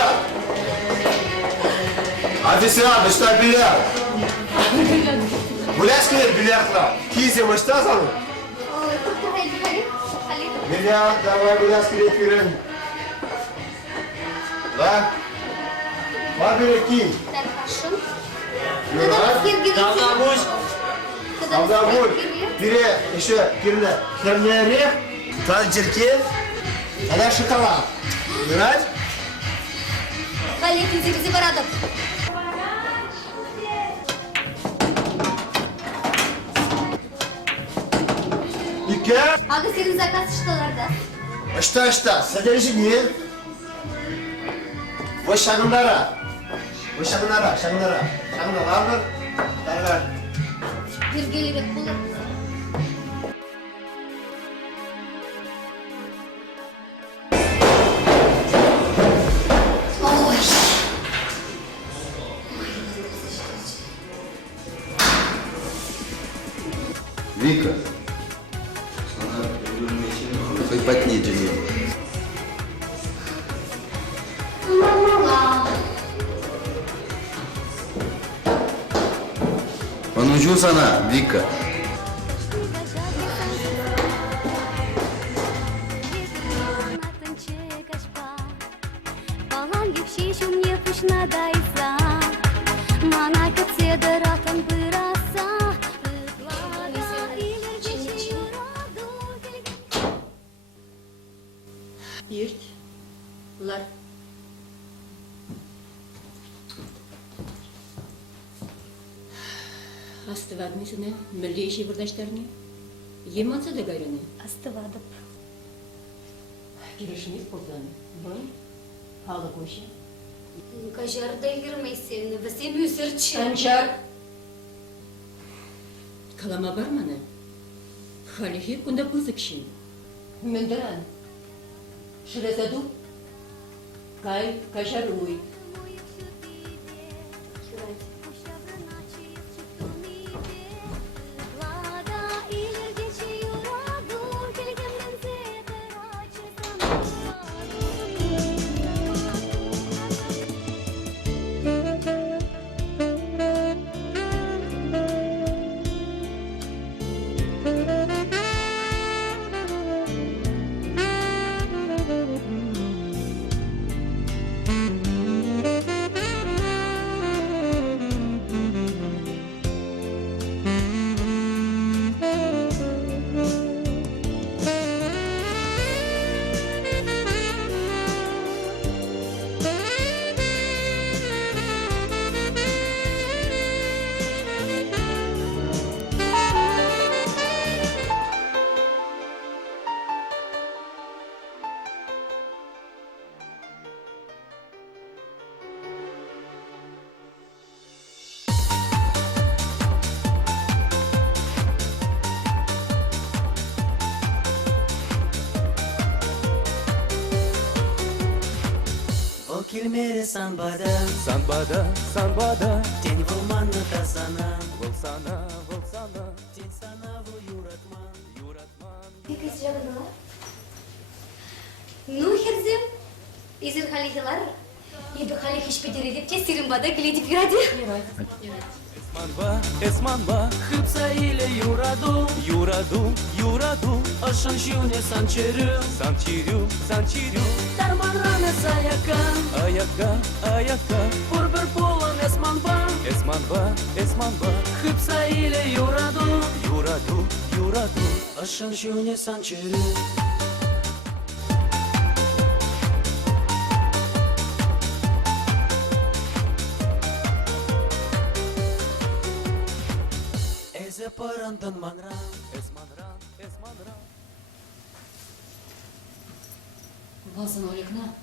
бильярд. Официант, что бильярд? Гуляешь ли бильярдла? Кизи, вы что за? Бильярд, давай гуляешь ли пирен? Да? Бабирки. Давдабуш. Пире, еще пире. Хернере. Танчерки. Тогда шоколад. Играть? Халик, иди Барадов. Икер? Ага, senin zakası şutalarda. Что? Содержи не. Вот шагындара. Шагындара. Шагындара. Таргар. Бергелерек bulur. Вика. Припотни тебе. Онучу sana, Вика. Yırtlar. Остывадмысыны, милейший бурдаштарны. Еманса да гайраны. Остывадып. Кирешмес болдан. Бай, халы көші. Кажар да илгірмейсен, вәсем үзірчі. Санчар. Калама барманы. Халихи кунда пызыкшин. Мендеран. Шырезаду. Кай, кажаруй. Келмері санбада Тень болманны да сана Тень санавы юратман Пекіз жағына. Ну, херзем. Изір халихилар. Еді халих ішпедері деп те сирімбада гледіп виради. Esmanba Хыпса ile yuradu Aşın şune sançirю Tarmanrane ayaka Pur polon esmanba Хыпса ile yuradu Aşın şune sançirю Парантан манран, эсманран. Валсын олегна,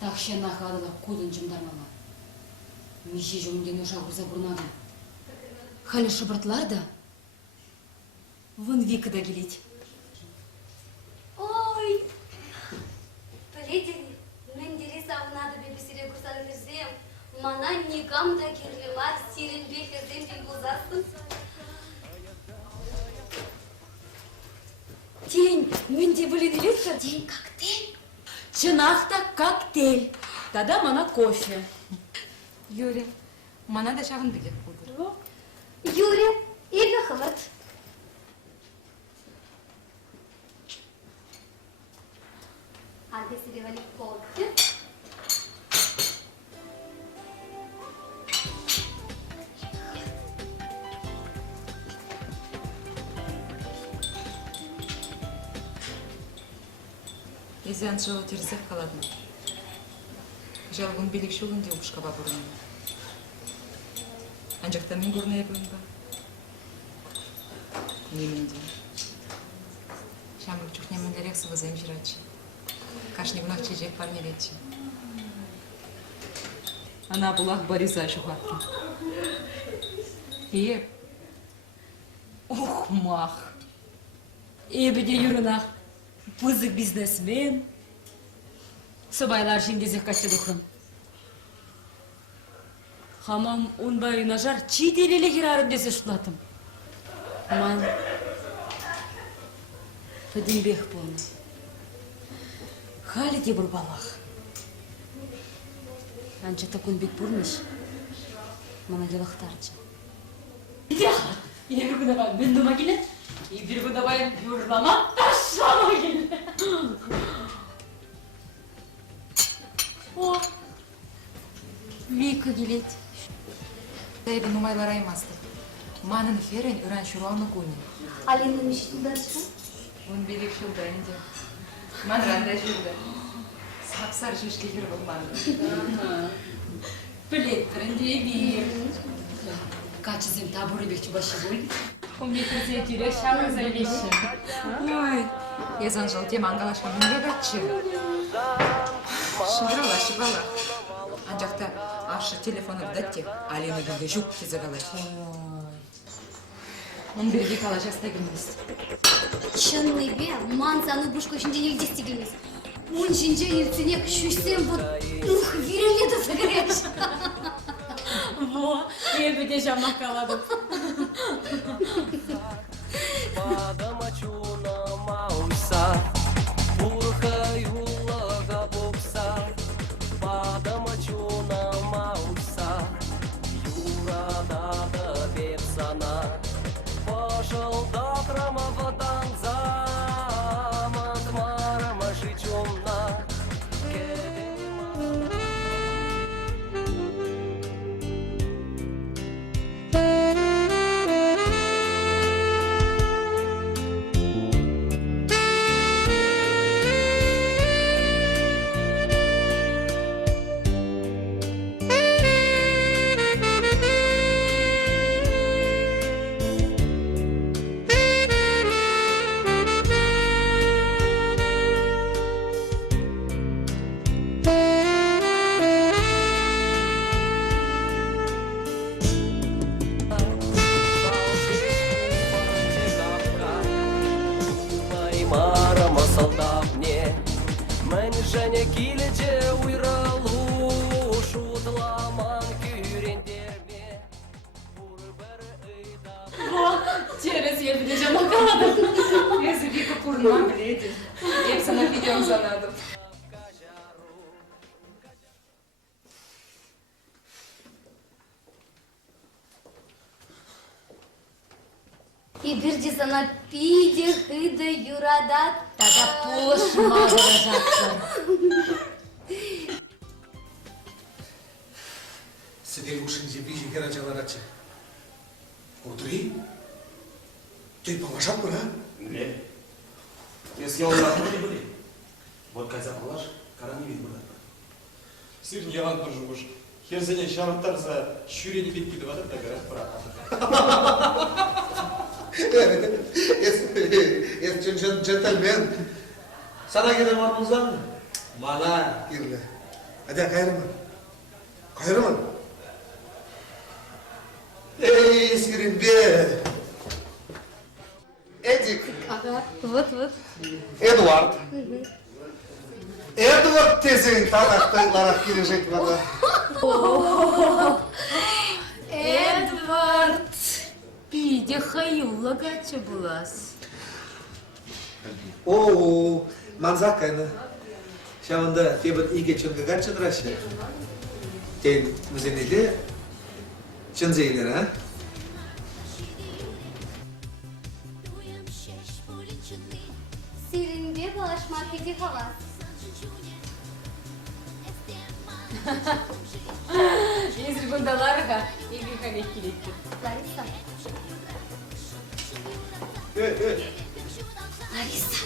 тақша нахадыла кудын жымдармала. Миши жөнден ошағыза бұрнады. Халі шыбыртлар да, вон Викада келет. Ой! Біледіңі, мен дерес авынады бебесіре күрсан керзем. Мана негам да керлемар, сиренбе керзем ден бұлзасын. Тень, мен де білен елетсір. День коктейль. Чынақта коктейль. Тогда мана кофе. Юрий, мана да шағын білек болдыр. Юрий, или хват. Агрессивный кофе. Езян жылы терсек қаладым. Жалғын белік шолын де ұпышқа бабырын. Анжақта мен көріне ебін ба? Немен де. Шамық чухнемен дәрек сығызайым жиратшы. Кашни бұнақ чежек бар неретші. Ана бұлақ бариза шуғаттым. Еп. Ух, мах. Ебеде юрынақ. Пызык бизнесмен. Собайлар жеңдезек качты дұқын. Хамам онбай нажар чиделелі керарым десе шұтлатым. Ман пөдімбек болны. Халі де бұр балақ. Анча такун бек бұрныш. Мана делақтарчы. Ебір күні бай мен дома келі. Ебір күні бай юрлама ташама келі. О, Вика келет. Дайбі нумайлар аймастық. Манын ферен үран шуруаны көне. Алина мечтударчы. Он белек шылда әнде. Ман рандай жүрді. Сапсар жүшлегер болманды. Білет бірінде бир. Качызым табуры бекчі башы бол. Умекізе түйрек шаңы зәйлеші. Ой, езан жыл тем аңғалашқа мүнге қатшы. Шындыралашы бала. Анжақта ашы телефоны дәтте, Алина гүлге жүк кезі қалай. Он берге қала жаста келмес. Чынный бе, мансаны бушко ішінде елде стегілмес. Он жинже елцінек шүшсем бұд, ух, вереледі сығыреш. Во, ебеде жамақ қалады. Падамачуна мауса, урха юллага бокса. Падамачуна мауса, юрада да бепсана. Пошел до крамавадан замат марама жичумна. Женя киледе уйралу шутламан кюрендерме. Во, через ебеде жамақ қалады. Езі Вика пұрнан біледі. Еп сана видеом занады. И бірде сана пиде хыды юрадат. Тада пош мағыра жатыр. Сидел ушинзе бижи герачаларачы. Удри? Ты положал бы, а? Не. Если он не были. Вот когда положь, кара не видно. Сир яған бір жұмыш. Херзене шарыптарса шүрені беккеді бадыр да гәрәс бұрақады. Джентльмен. Sana gelen var mı uzan mı? Mala. Girle. Hadi kayırma. Kayırma. Ey Sirin be. Эдик. Ага, вот. Эдуард. Эдуард тезен талақтайлар келешек бала. Эдвард. Пиде хаюлла гачы булас. О, манзакайны. Şamanda tebir iyi çünkü kaç dıraşı. Ten müzenede çın zeyler ha. Sirinbe balaş marketi havas. Ezir gondalarga evlilik kilitli. Larissa. Larissa.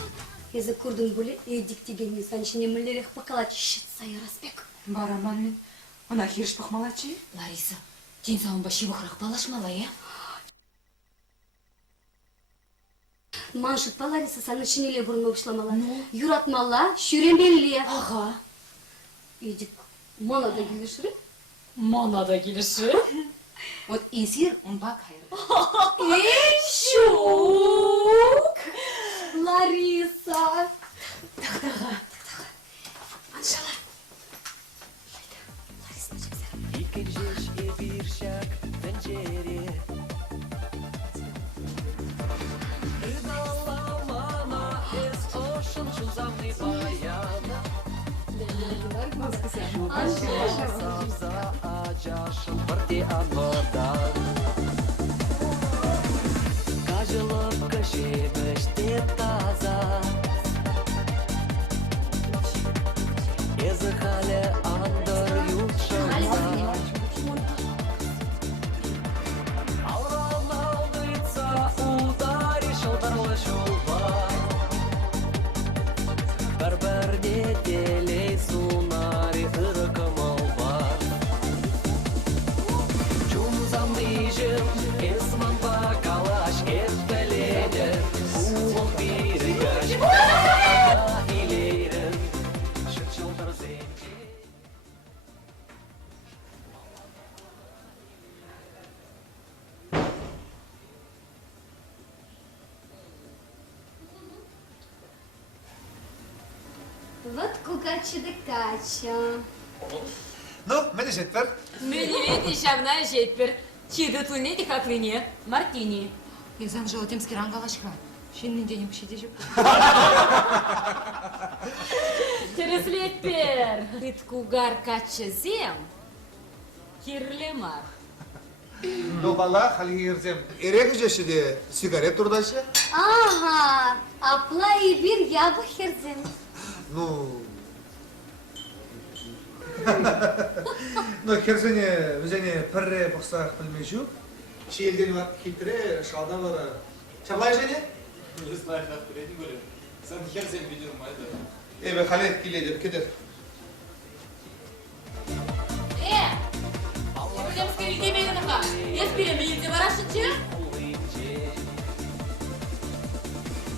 Язык курдың бөлі едік деген инсан ішіне мүлдерек бақалат шытса яраспек. Бараман мен. Она хирш пахмалачи. Лариса, тен сауын баши бұқырақ балашмала, е? Маншыт па Лариса, саны ішінеле бұрын обышламала. Юратмала, шүрембелі. Аға, Едік, мана да келешірі. мана да келіші. Вот эсир он бакайр. Эй, шок! Лариса! Анжела! Икенжеш биршак пенжере Рыдаламана эс ошын шузамный баян Савза ачашын бірде анмадан Кажылып кішебіште таза Езіхалі андыр юлшынса Алран алдыйца удари шылдырлы шулбай Бір-бірне делей сунари ыркымыл бар Чумзамный жым эсман бакалаш эппеледе Уғыл биргаш ана илейрін Шыт жылдыр зенде Вот кукача да кача. Ну, mene jetver. Менелет ишавна жетпір. Чиді түліне дихаклине. Мартини. Я Анжела темский рангалашка. Шиннин денег шеде жүп. Тереслетпер. Иткугар качызем. Кирлемар. No bala hali yerzem. Erek jeşi de sigaret turdaşı. Ага, апла и бир ябы херзем. Ну. No kerzene üzene perre baksak bilmeju. Çiğilden var, kitre, şalda var. Çablay jene? Не знаю, как перейти, говорю. Сам хер зем видел, это. Ebe halet kilede keder. Земская ликемейнаха. Я спиремейте барашычы.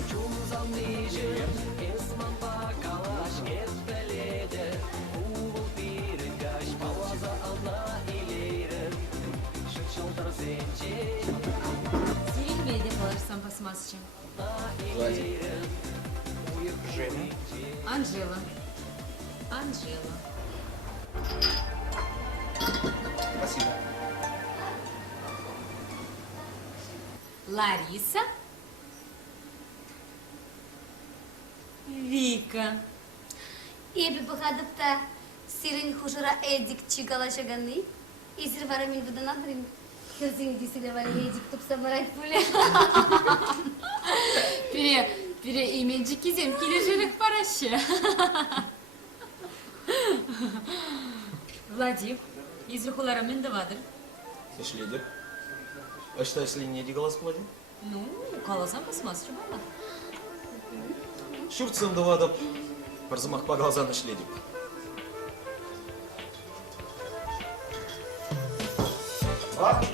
Чумзамный жым эсман бакалаш эппеледе Уғыл биргаш палаза ана илейрін Шыт жылдыр зенде Сиренбейде қаларсам басмасычым. Женя. Анжела. Анжела. Спасибо. Лариса. Вика. Еби бұғадыпта сирен хужура эдик чигалашаганы. Изір вара мен бұдан адырым. Херзин десіле вара эдик тұпса барайт бөле. Пире именчи кизем келешерек парашы. Владик, изрухулара мен давадыр. Сошледер. А что, если не дигалас клади? Ну, қаласам басмасычы бала. Шуртсын давадып, парзымақ пагалзаны шледик. Var.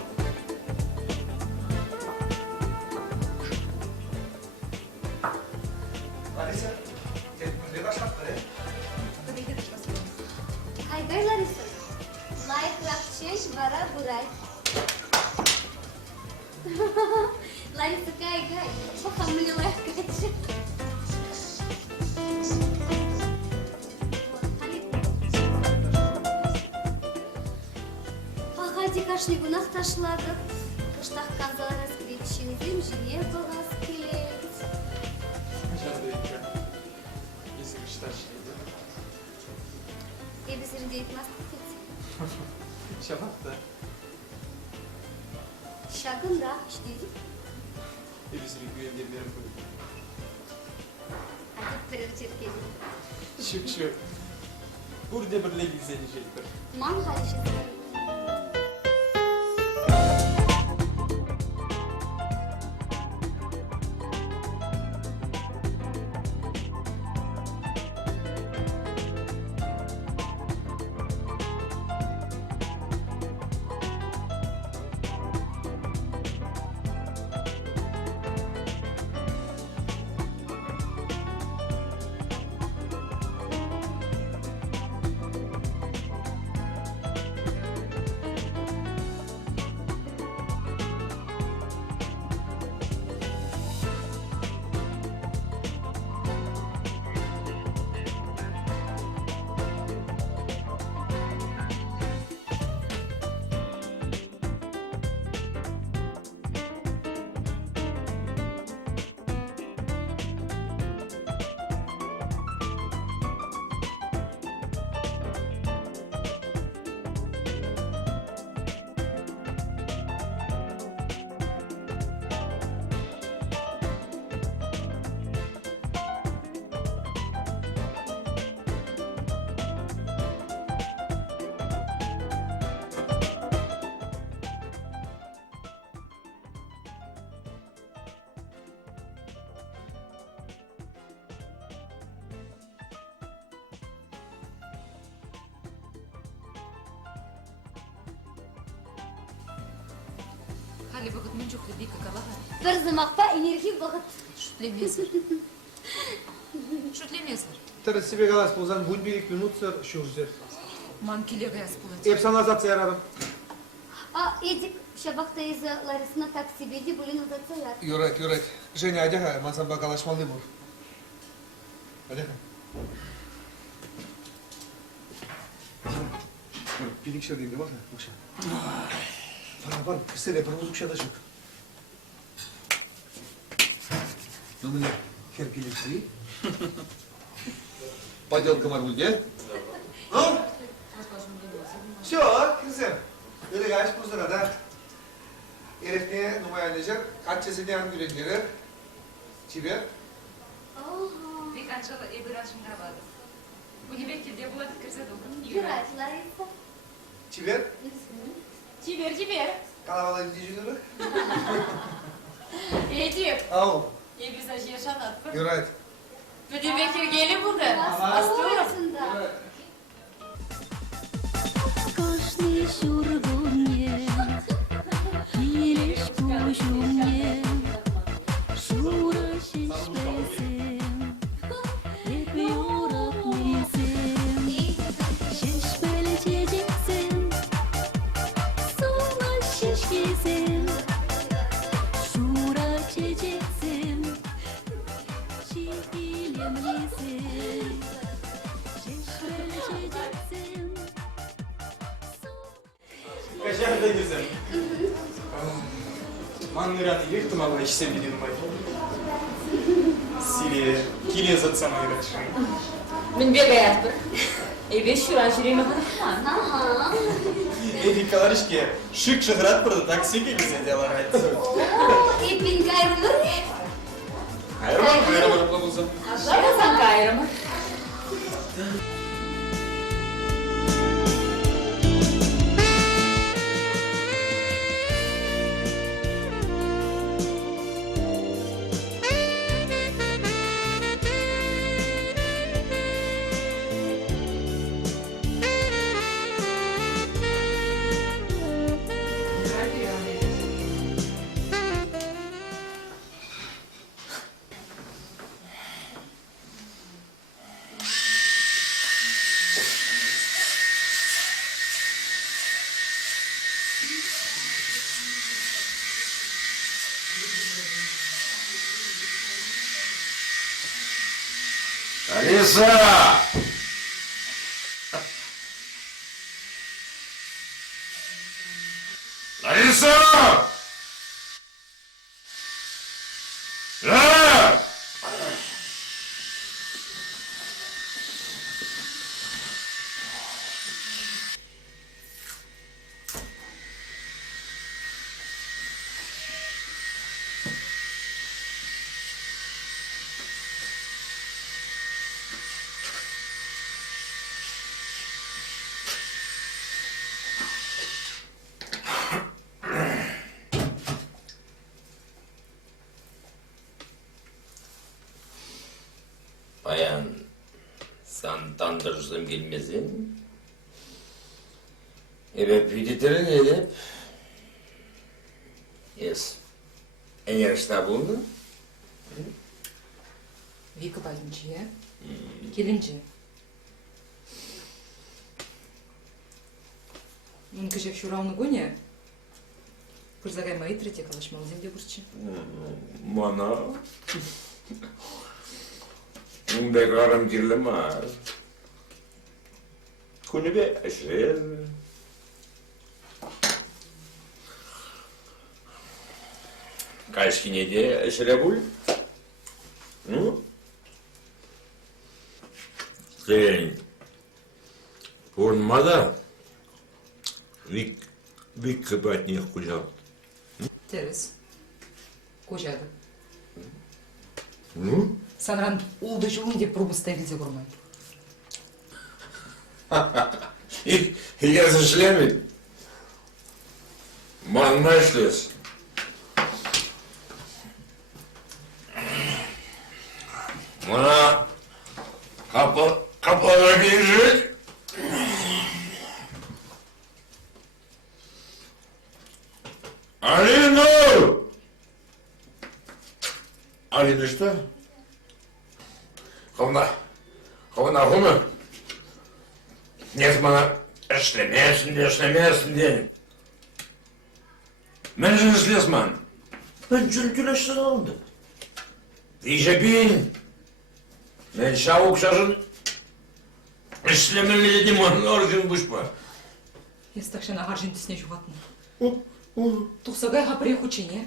Larissa, sen ne başlat böyle? Хайгай, Лариса. Лайк лапчеш вара бурай. Лариса, кай. Похамли лайк каче. Погоди, кашни гунах ташлады. Кыштах канзалар аскрепшинзем жіне бағас келет. Жарды екен. Если считать шледер. Serin de etmezdik etsin. Şafak da. Şagın da işte dedik. Birisini güvendiğimlerim bu. Hadi pırır çirkelim. Şu. Burada bir ne güzel şeydir. Man halişesi. Hali vakit men çok dedi kakalaha. Bir zamakta enerji vakit. Şutlemesir. Şutlemesir. Teraz себе galas pozan bunbilik minutser şurzer. Man kile gayas bulat. Hep sana zat sayarım. Эдик шабахта из Ларисына так себе де были назад стоят. Юрек. Женя, одяга, масан бакалашмалды бур. Одяга. Pilikşer değil de bak ya, boşa. Var, kısır yapar, bozuk şada çok. Ну, мне херкелевцы. Поделка Маргульге. Ну? Все, kızım. Böyle gayet bu sırada herifine numayalayacak. Kaç çeşitliğin gülenleri. Çiber. Bir kançalı ebir açımda vardı. Bu gibi kirde bulat kırsa dokun. Играть, Лариса. Çiber. Çiver. Kalabalık izleyicileri. Edip. Au. Biz yaşan atpır. Юрайт. Bütün bekir gelin burada. Асториясында. Кашни шургунье, илеш кушунье, шура шишпесем, hep yorak nesem, şişbel çeceksen, sonra şişkesem, şura çeceksen, şikilemlisem, şişbel çeceksen. Kaçar da güzel. Manlıranı ihtimalla işte bilin bay. Sile, kile zatsana yaraşın. Min bir gayatpır. Evet şuran şurayım bakın. Ага. Эти калоришки шик шахрат burada taksi gelirse diyorlar hayatı. Эпин гайрылыр. Hayır mı? Hayır mı? Ablamızın. Ramazan gayrımı. Лариса! Лариса! Montajcısım gelmesin. Evet, piditerin edip. Yes. En yarışta bulundu. Вика байдымчы, иә? Келінжі. Мүнкі жеп шурауны көне. Предлагай мои трети калашмал земде бурчы. Мана. Бегарым дирлема. Күнібе әшер. Кайшкинеде әшере бұл? Sen ormada bir kıbat niye kucak? Терес. Кожады. Hı? Санран улды жылын деп пробуста егілзе көрмай. Я зашлемит. Манмашлес. Bana kapalı gelecek. Алина! Алина что? Ховна. Нет, бana işlemeyesin diye. Ben же işlesman. Ben çürüküleşten aldım. İyice bin. Ben şavuk şaşın. İşlemeli dedim onun orjun buşpa. Естақшан ағаржын түсіне жуғатын. Тұқсағай ғапыре құчыне.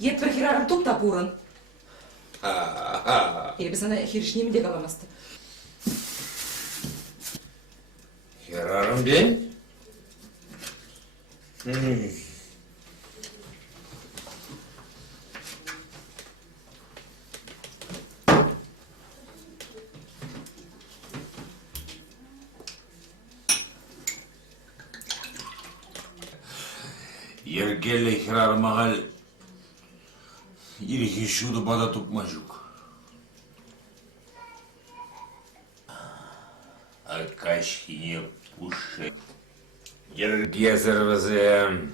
Ет бір хирарым тұп тапурын. Біз ана хирішнемі де қаламасты. Хирарым ден? Yergelle hirarmagal iriki şudu bada tutmacuk. Alkaşkiye puşe. Yergiye zervezem.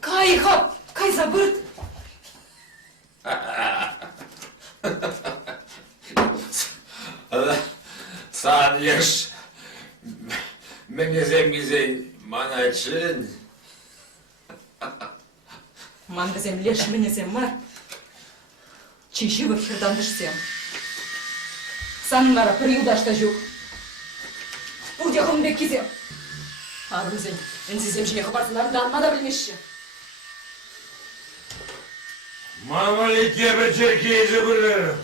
Кай хап! Кай забырт! Sadleş. Menezem güzel manaçın. Мандызем леш мінезем мар. Чеші бір хирдандышсем. Санынлара бір юдашта жүк. Бұрде қылымбек кезем. Арымзен, үнсізем жіне қыбартыларын дарма да білмешші. Мамали тебе черкей забырыр.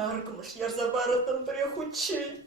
Наркомыш, яр забарытын біре хучей.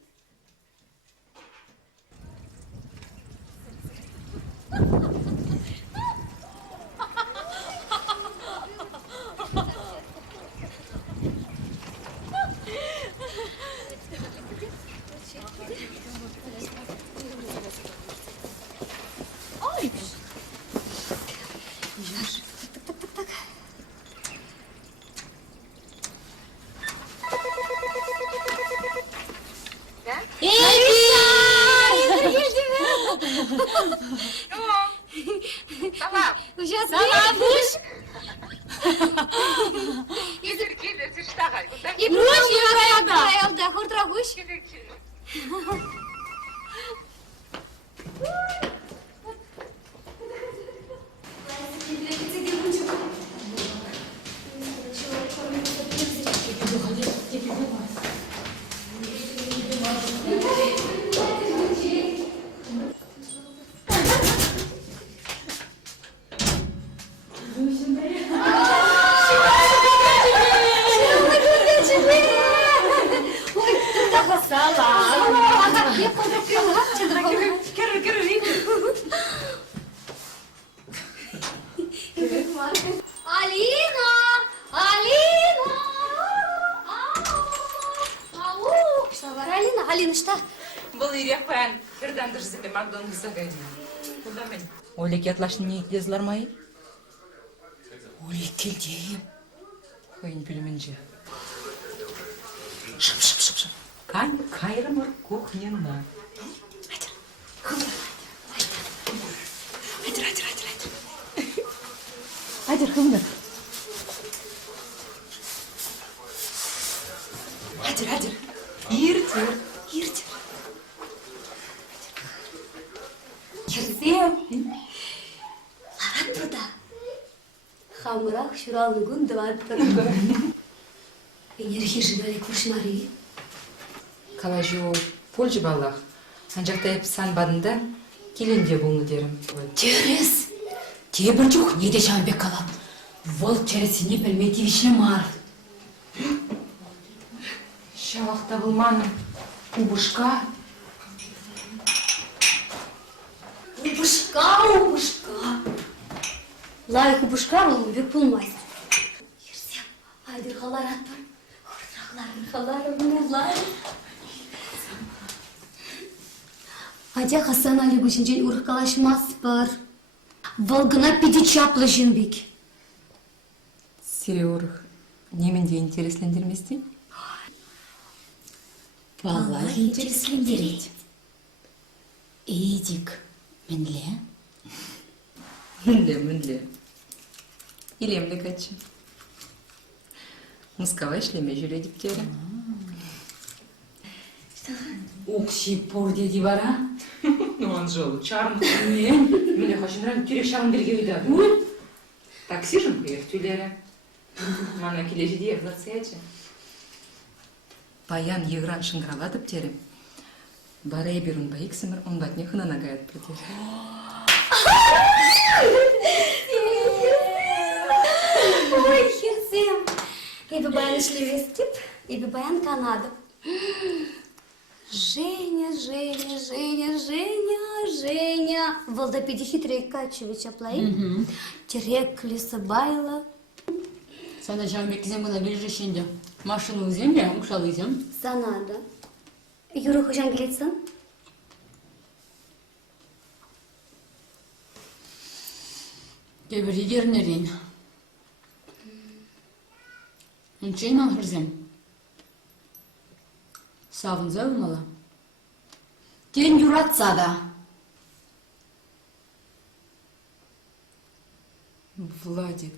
Salam. жизни Макдональдс загонял. Куда мен? Олег ятлашын не езлар май? Олег келдейім. Ойын пельменже. Шып. Кайрымыр кухнена. Айдыр, хымдар. Айдыр. Иртер. Кирсем. Арат burada. Хамырақ шуралны күн дываттыр. Энерхи жинали кушмари. Калажу Польша балах. Анжақта еп сан бадында келенде болны дерім. Терес. Тебір жоқ, неде Жанбек қалады. Вол тересіне білмейді вишне мар. Шавақта бұлманым. Убышка. Убышка. Лайық убышка ол бек болмайсың. Кирсем. Айдыр қалар аттыр. Хұртырақларын ұлай. Адя Хасан Али күшінжен ұрық қалашмас бар. Волгына пиди чаплы жинбек. Сереурых. Неменде интереслендерместен? Vallahi intereslendireydi. İyiydik. Minle. Мүнле. Илемлі качы. Мұскава ішлеме жүредіп тері. Окси пор dedi бара. Он жолы чармы. Міне қашынран түрек шағын берге өйді. Такси жын көйек түйлері. Мана кележі де егзатсыячы. Баян егран шыңғыраладып тері. Барай берун байық сімір, он батне хынана гайат пөтері. Ой, Кирсем. Эбі баян ішлевестіп, эбі баян Канада. Женя. Волдапеди хитрей Качевич аплай. Терек лиса байла. Sana Жанбек кізем бұна бір жешенде. Машину үзем бе, ұқшалы үзем. Санада. Юры хожан келетсін? Тебір егерінерін. Үнчейін аңғырзем. Савын зәуімала. Кен юратса да. Владик,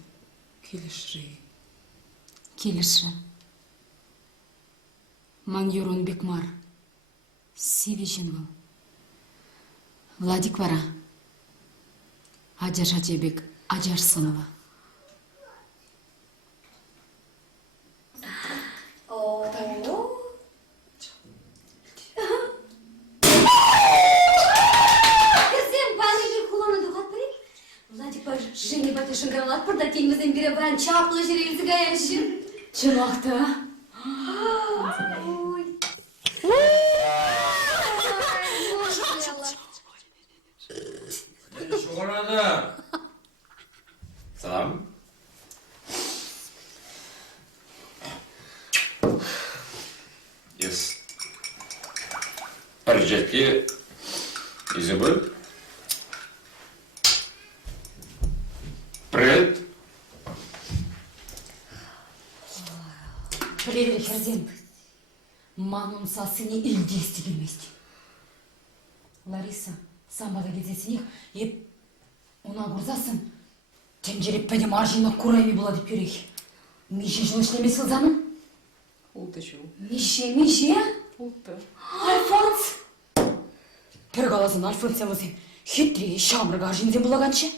келішрей. Келіші. Ман юрун бекмар. Сивишін был. Владик вара. Аджаш Атебек, Аджаш сынова. Жене батюшын кроват пырда теңізен бере баран чаплы жерелізі гаяшы. Чынақта. Şurada. Tamam. Yes. Örcekli izibir. Привет. Привет, Херден. Манун сасыне илде істегілместі. Лариса, самбада кезесіне еп, она құрзасын, тенжереп пәдем аржина құрайми бола деп көрек. Меше жыл ішлеме сылзаным? Улты шу. Меше? Улты. Альфонс! Пір қаласын Альфонс елізен, хитрее шамырға аржинзен болаганшы.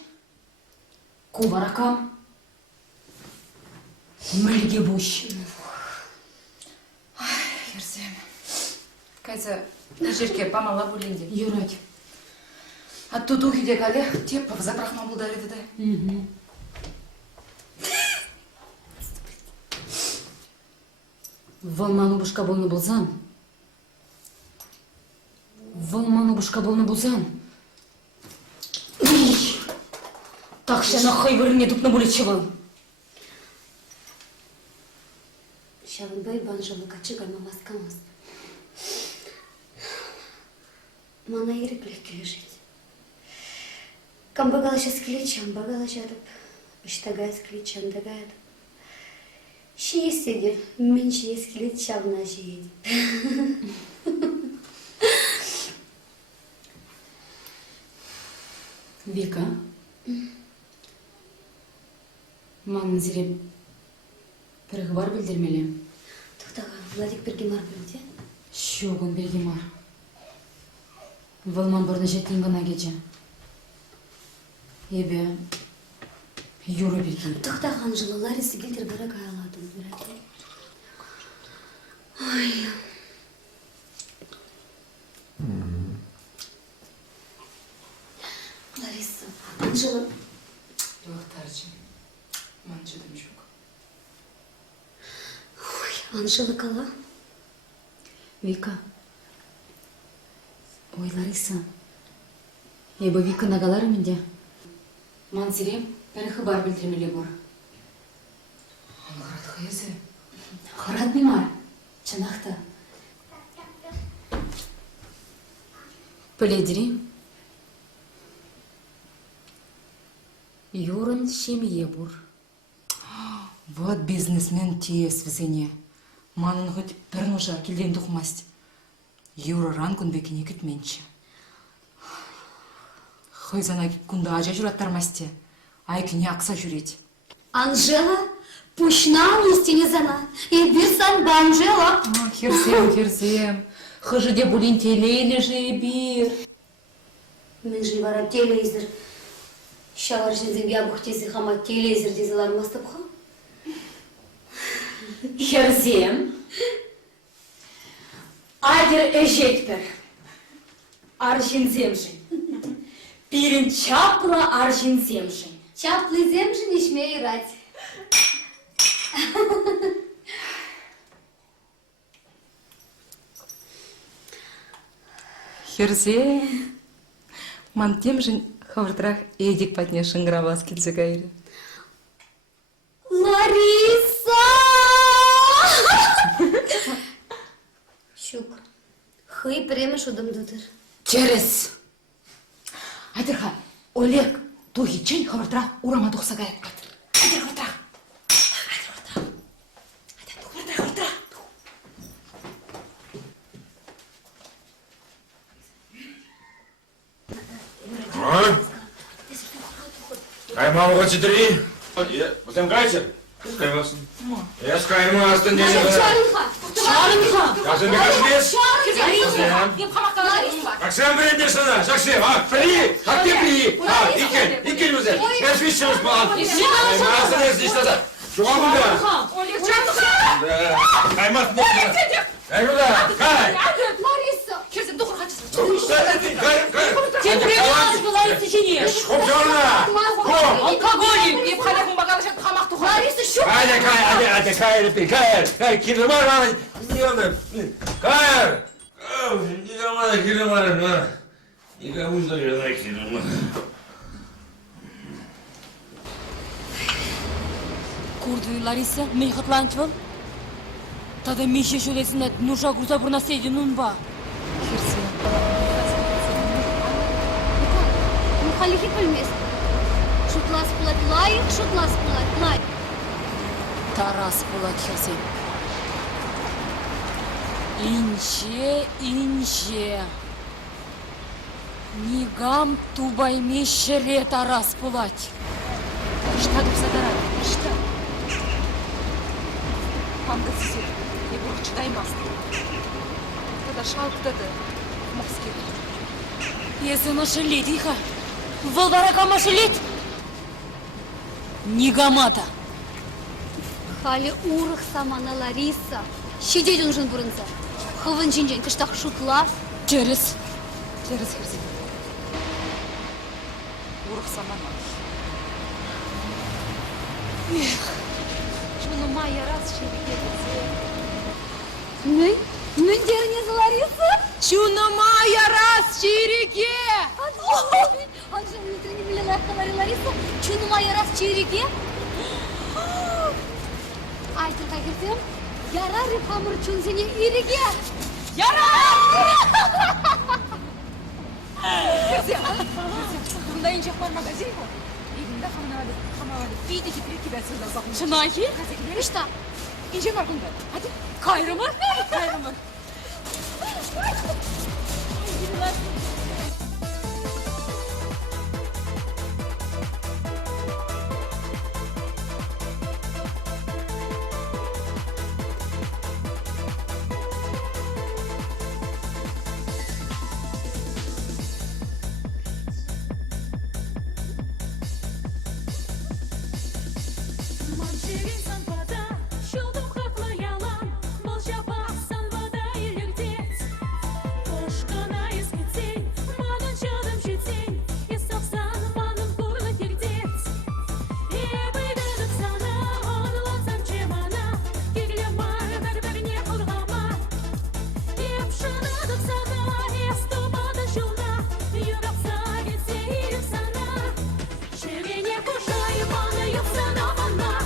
Куваракам. Мүлге бұш. Ерсем. Кайса, жерке памала бұленде. Юрать. А тут үйде кәлі, теп запрахман бұлдар еді да. Волману бушка болны болзан. Так ще на хайбырыне дупны болет чывыл. Шавынбай банжалы качы гайма маскамыз. Мана иреклек келешет. Камбагала сейчас клечам, багала жадып. Иштагай склечам дагайд. Шиеседи, мен шиес клечам на жиет. Вика. Манзире переговор билдирмели. Тоқтаға, Владик Бергемар білді. Шогун Бергемар. Вылман бұрны жеттен ғана кече. Ебе Юра беки. Тоқтаған жылы Лариса келтір бірі қайаладым. Ой. Лариса, Анжела. Yo'qtarchi. Men judim yo'q. Ой, Анжела кала. Вика. Ой, Лариса. Ебе Вика нагалары менде. Манзире перехабар билдирмели бор. Аңғарат қайызы. Харат бимар. Чанақта. Пледери. Юрын семье бур. Вот бизнесмен тиес візене. Манын хоть бір ножа келден тұқмаст. Юра ранкун бекіне кетменші. Хойзана күнді ажа жүраттармасте. Айкіне ақса жүрет. Анжела, пушна устине зана. И бирсан ба Анжела. Херсем. Хыжыде булин телейлі же бир. Мен живара телевизор. Шалар жинзен ябух тези хама телевизор дезалар мастапха. Херзем. Адер эжектер. Аржин земжин. Пирин чапла аржин земжин. Чаплый земжи не смей играть. Херзе. Ман темжин хавртрах эдик патне шыңгыравас келсе кайры. Лариса! Шук. Хый прямо шудом дудыр. Через. Адырха, Олег, туги чен хавартрах урама тухса гайт. Адыр хавартрах. Каймауға четыре. Бұтым қайсыр? Каймасын. Ес каймастын дені бұна. Шарынха! Қасым бек ашмес? Лариса! Аксен бірінде сана, жақсы. При, хакте при. Икен өзі. Ес вишчіміз бұлан. Каймасын ес дештаза. Шуға бұнда. Каймасын дені. Каймуда, кай. Лариса! Херзем, духур хачысы. Кай. Лариса жене. Шоп жорна. Ком. Алкоголик. Еп халякын багажат хамақ тухар. Лариса, шук! Кай, кирлі бар, мана, не онда, кайыр! Не мана кирлі бар, мана, никому что жена кирлі бар. Курдуй, Лариса, мен хатланчвал? Тада мише шулесіне нужа груза бұрна сейді нунба. Ну, халихи пылмес. Шутлас пылать лайық, шутлас пылать лайық. Тарас булат Херсен. Инше. Нигам тубайме шере Тарас булать. Шта деп садара? Шта? Панда сізер. Не бұқ чыдаймас. Тада шалықтады. Москер. Если машелит, иха. Волдарака машелит. Нигамата. Хали урых самана Лариса. Шидеть нужен бурынса. Хывын жинжен, кыштақ шутлас. Через. Херсен. Урық самана. Шуны майя раз шерекетіце. Мін дерінесі Лариса? Чунамая раз чирике. Анжела, не трени білі лайқалары Лариса. Чуны майя раз череге. Айтын қайырдым. Ярар хамыр чун сене иреге. Яра! Bunda ince var magazin bu. Evinde hamavalı. Bir de getirir ki ben sözden sakın. Чынaki? İşte. İnce var bunda. Hadi. Kayrımı. Kayrımı. Манчеринсан вода, шудом хохла ялан, молча бахсан вода и легдец. Кошкана из китей, манан чадом щитей, и сапсан манан курла тегдец. И бейденок сана, он лансам чемана, киглямар бер не хургама. И пшанадок сана, и ступада шуна, югапса гитей сана. Шевене кушай, мана юпсана мана.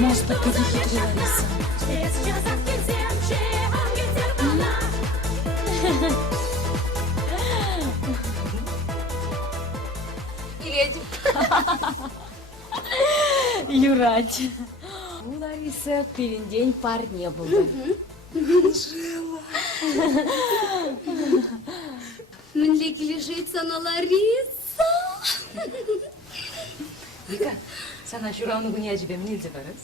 Может быть, перехитрила Лариса. Юрать. У Ларисы первый день пар не было. Мынлек лежится на Лариса. Вика, sana şuranı bunu acıbem ne yaparız?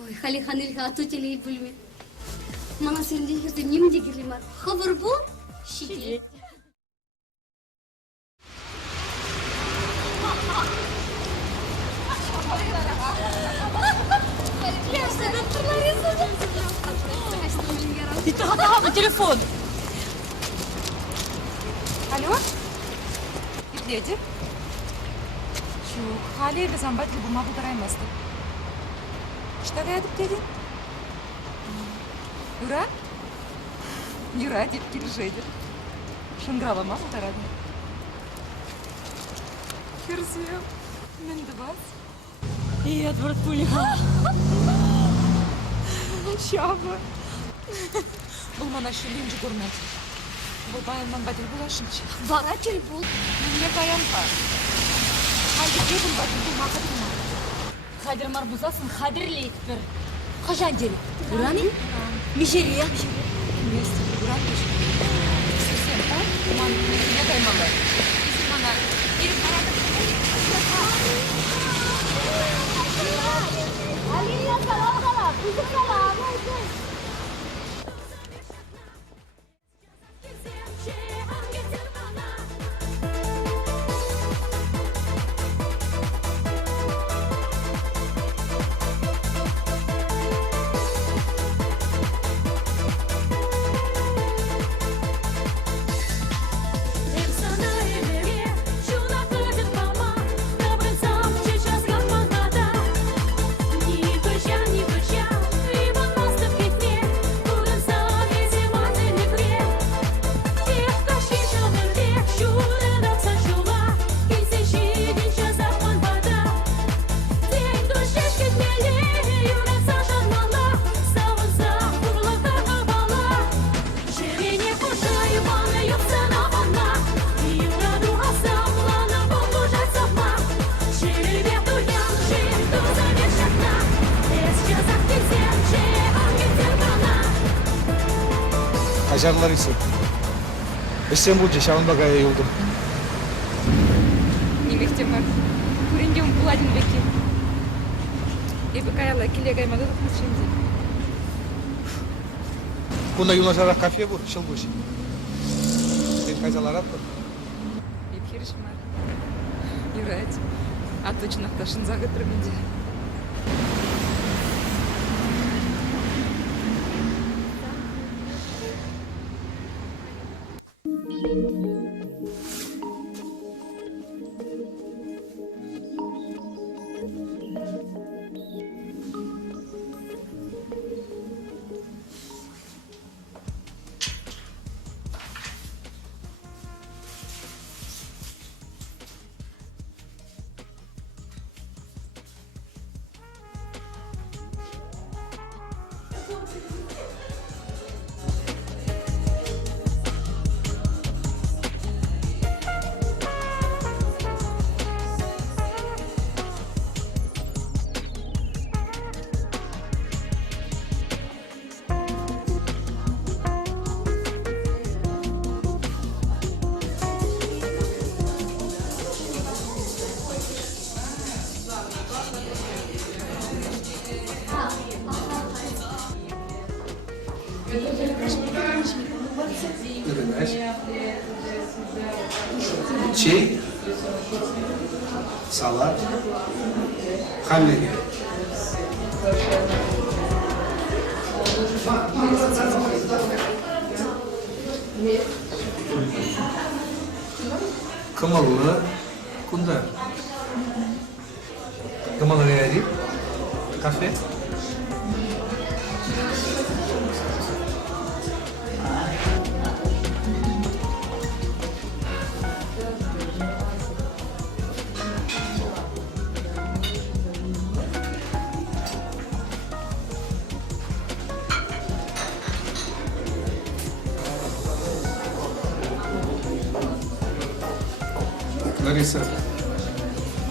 Ой, хали ханил хату телей бульме. Мана сенде хирде немде гирлимар. Хабар бу? Шиде. Ага, телефон. Alo? Леди? Şu haliyle zambat gibi bu mabu daraymasın. İşte geldik dedin. Юра? Юра деп келішеді. Шыңғырала ма бұтарады? Херзем, менді бас. И Эдвард Пулиха. Шабы. Бұл мана шүлінжі көрмәді. Бұл баянман бәділ бұлашыншы. Бара тел бул. Менде баян бар. Haydi gelin bakın bu mağdur mu? Хадир марбузасын хадирлейт бір. Қашан жері? Урани? Мишери, я? Вместе Уран пишет. Совсем, а? Ман, не дай мама. Если мана, или парадок. Алина салам, кузum салам. Hacer Larisa. Sen bu cişanın bagaya yoldum. Немектен бар. Көрінген бұладин беке. Ебі каяла келе каймады да кылчынды. Bunda yunaşarak kafe bu, şıl bu işi. Ben kayzalar attım. Епхеришім бар. Юрать. А точно ташын зағытыр менде. Çiğ, salat, halleri. Kımalı, kundar. Kımalı yeri, kafe. Larissa,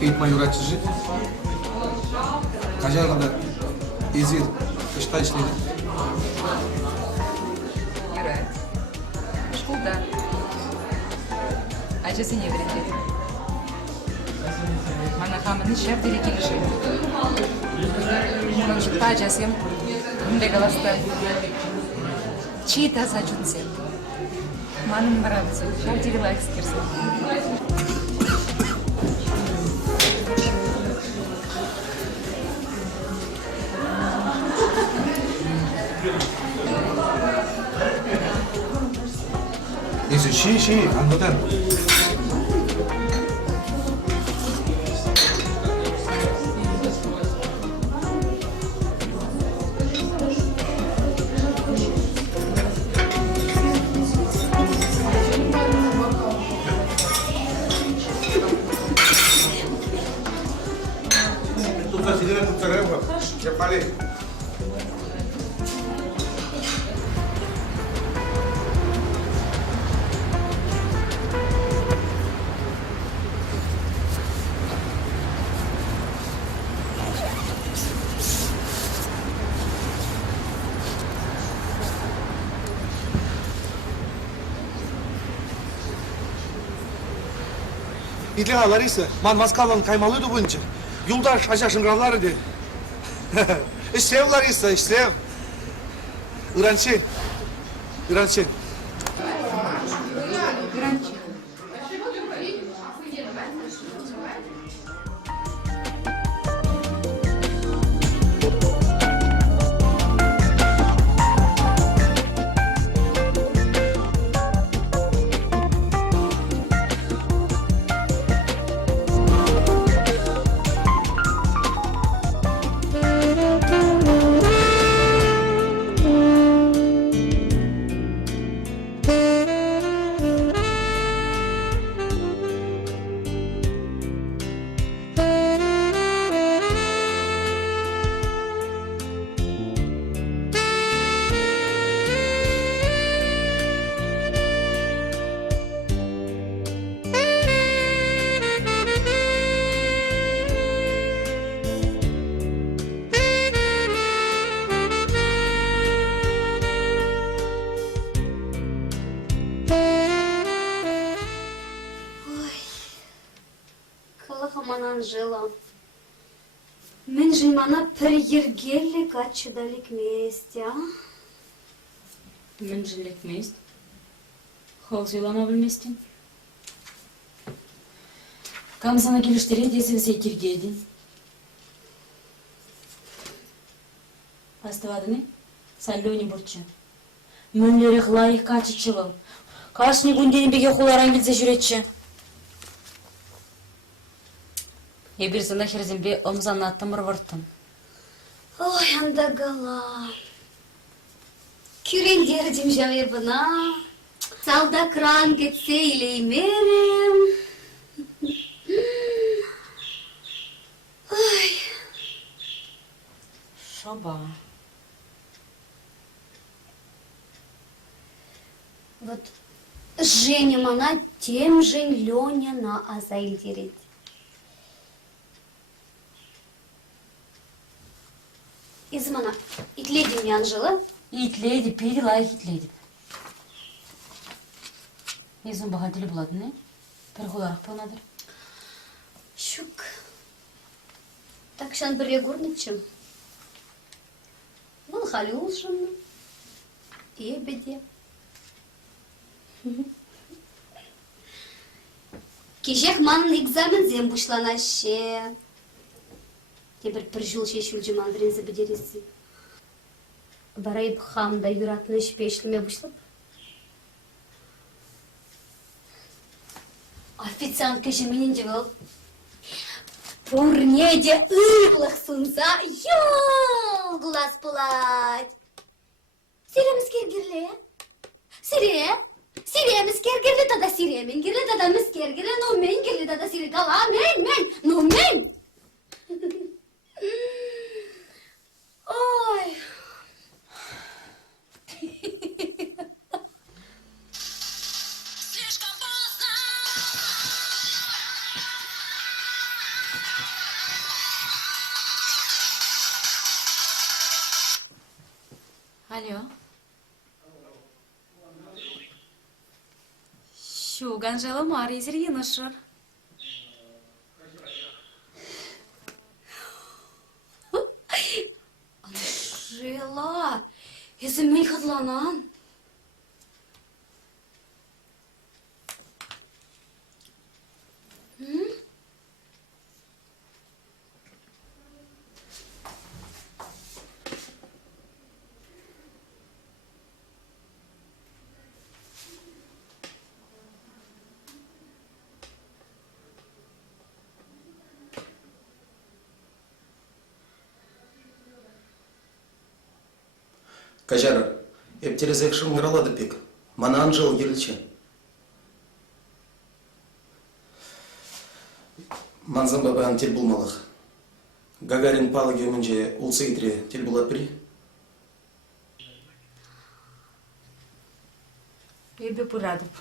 eğitmen öğretici. Kaçar kadar ezil, kışta işledi. Юрать. Школда. Әжесіне береді. Мана хамыны шәр дереке кіші. Көкшікті әжесем, үнде қаласты. Чиі таза жүнсем. Маным барабызы, шәр дерела экскерсен. Neyse, anladım. Tutsa silene tutsa galiba. Yapali. İdliha Larissa, man Moskvadan kaymalıydı bunca. Yoldaş aşaşın kralları de. İşlev Larissa, işlev. İrançı. İrançı. хаман Анжела. Мен жимана пір ергелік атчыдалік месте, а? Мен жилек мест. Хол сөйлана білместен. Камсана келіштері десі вісе кергедin. Астывадыны? Саллёни бурчы. Мөнлері ғлайық качычылым. Кашны күндені беге құларан келсе жүретші. Ебір сында херзімбе омзан аттымыр вұрттым. Ой, анда гала. Күрендер дем жавер бына. Салда кран кетсе илеймерем. Ой. Шоба. Вот Женя мана тем Жень Леня на азайлдерет. Измана, итледи не Анжела? Итлейді, пейді лайық итлейді. Езін баға ділі болады, не? Пір қоларақ болнадыр. Щук. Так шан бір регурнычым. Бұл халі ұлшымны. Ебеде. Кежек манын экзамен зем бұшлана ше. Тебір бір жыл шешіл жымандрин забедересі. Барайып хамда юратны шпешліме бұшлып. Официант кеше менен де бол. Пурнеде ырлық сунса, йол глаз пулать. Сиреміз кергерле? Сире? Сиреміз кергерле, тада сиремен керле, тада міз кергерле, но мен керле, тада сире гала, мен, но мен. Ой. Алло. Щук, Анжела Мария Сергеевна. Анжела, есіммен қыдланан. Кажар, ептерезек шыңғыралады пек. Мана Анжел келчі. Манзан бабаң тел болмалық. Гагарин палы кеуменже улсы кетіре тел болады бірі? Ебе бұрадып.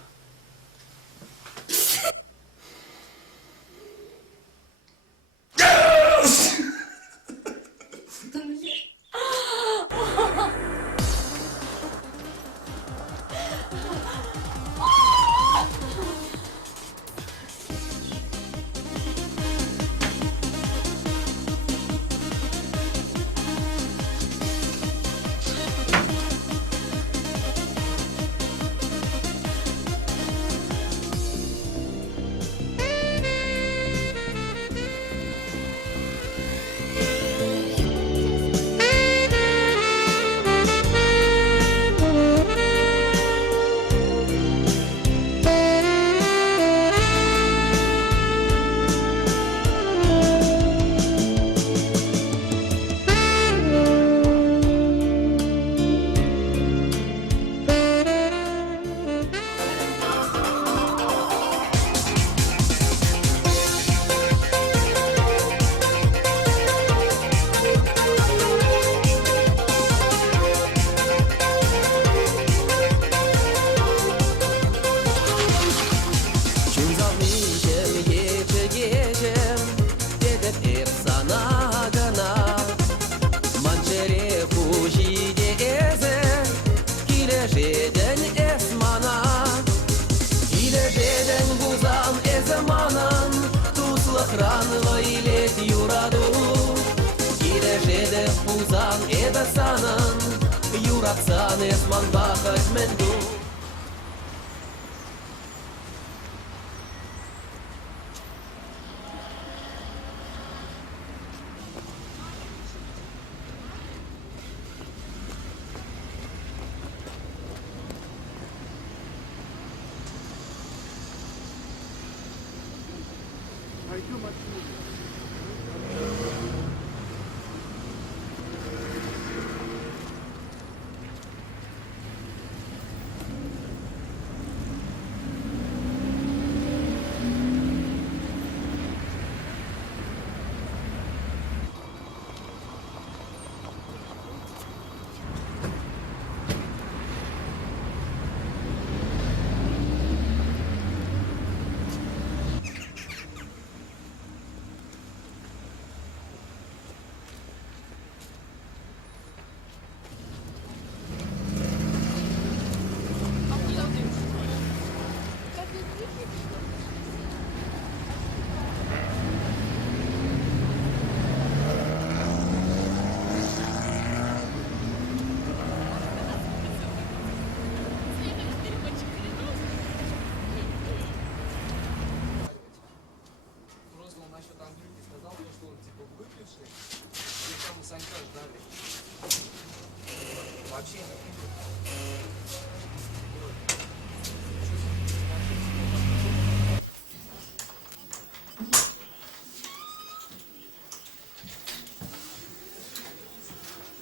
охранного илет юраду Кирежеде пузан эда санан Юратсан эсман бахать менду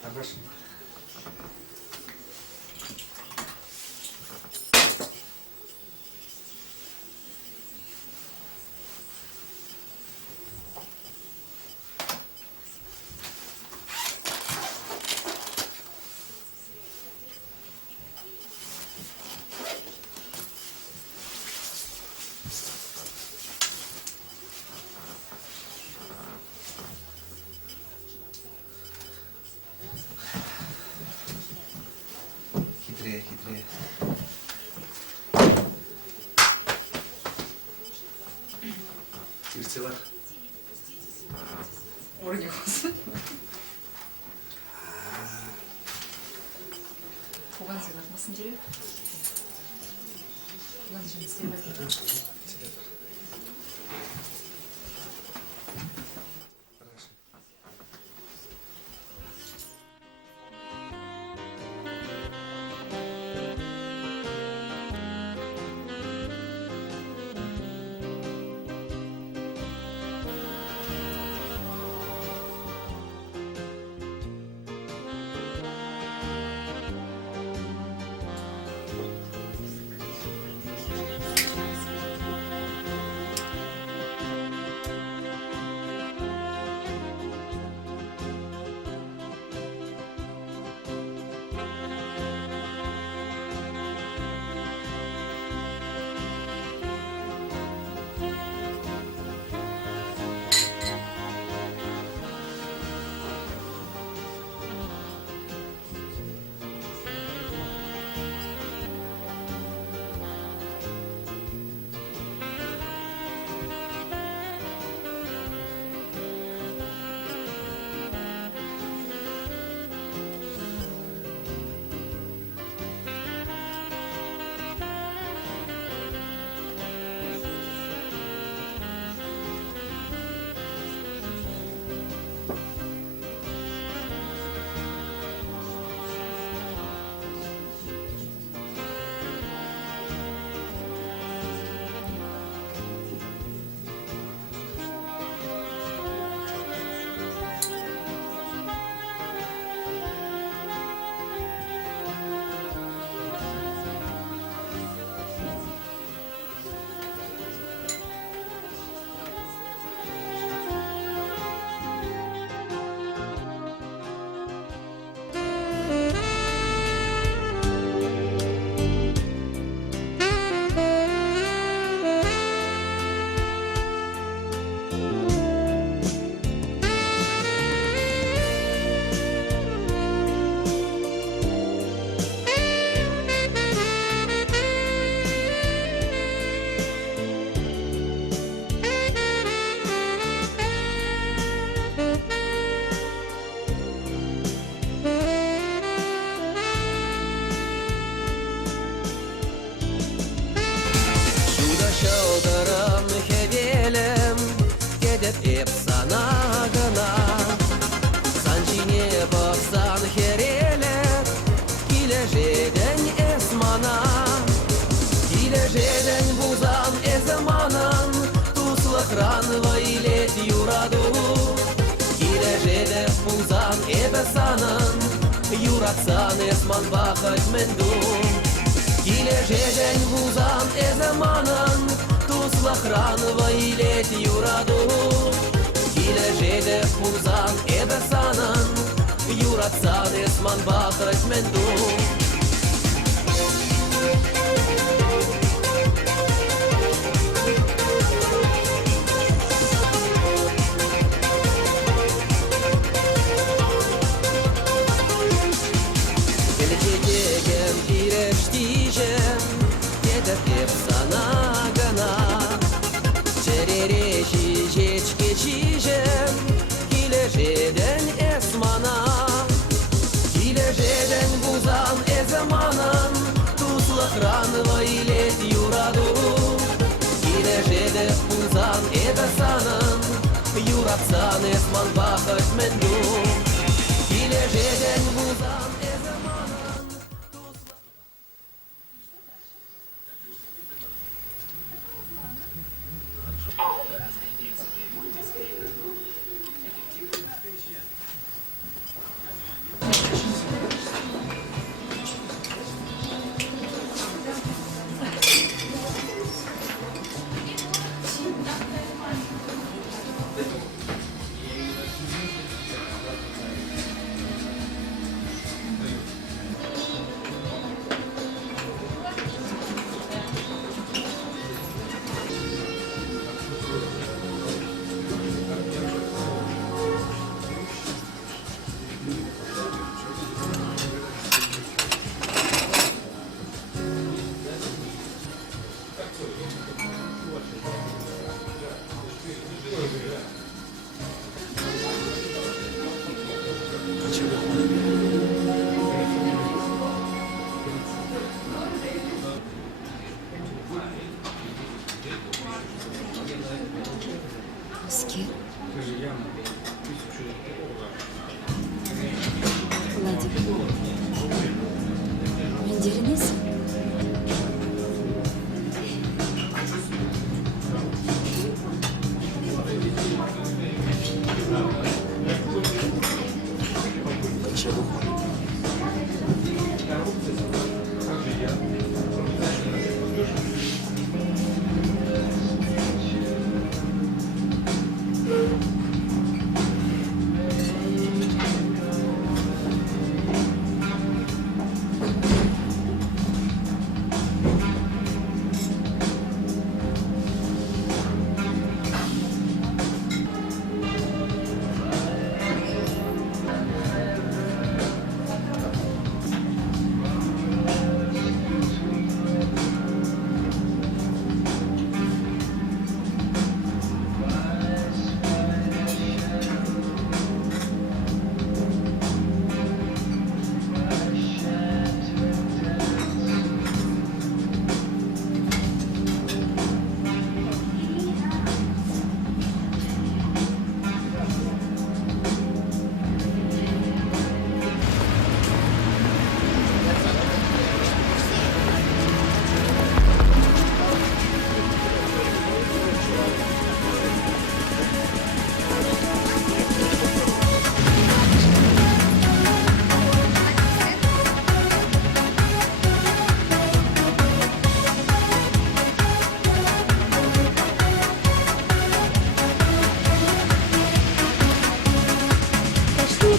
Хорошо. Хитрее, хитрее. Ирсе бар. Орне болсын. Туған сыйлатмасын жүре. Туған жұмыс істеп деп санағына санчине бақсан херелер килежеден эсмана килежеден бузан эзманан туслыхран вайлет юраду килежеде бузан эбесанан юратсан эсман бахать менду килежеден бузан эзманан туслыхран вайлет юраду килежеде бузан эбесанан юратсан эсман бахать менду Geleceğim ireştiyeceğim Gedep sana gana Çerereşi geç geçeceğim Geleceğden esmana Geleceğden buzan ezmanan Tuslakran vaylet yuradu Geleceğde buzan ebesanan Yuratsan esman bakıt mendu Geleceğden buzan Оскер. Владимир. Мендерiniz?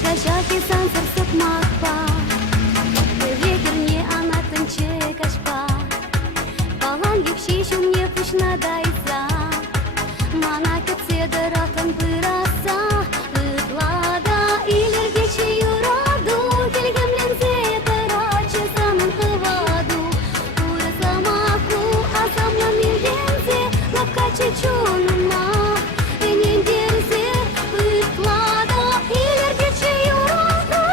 Качалки сансар сыкмакпа Ветер не анатын чекашпа Балан гипши шумне пушна дайса Мана кетседер атын пыраса Ытлада илергечи юраду Келгемленсе тарачы самын хываду Урысламаку асамлан мирденсе Лапкачы чунума Энендерсе Ытлада илергечи юраду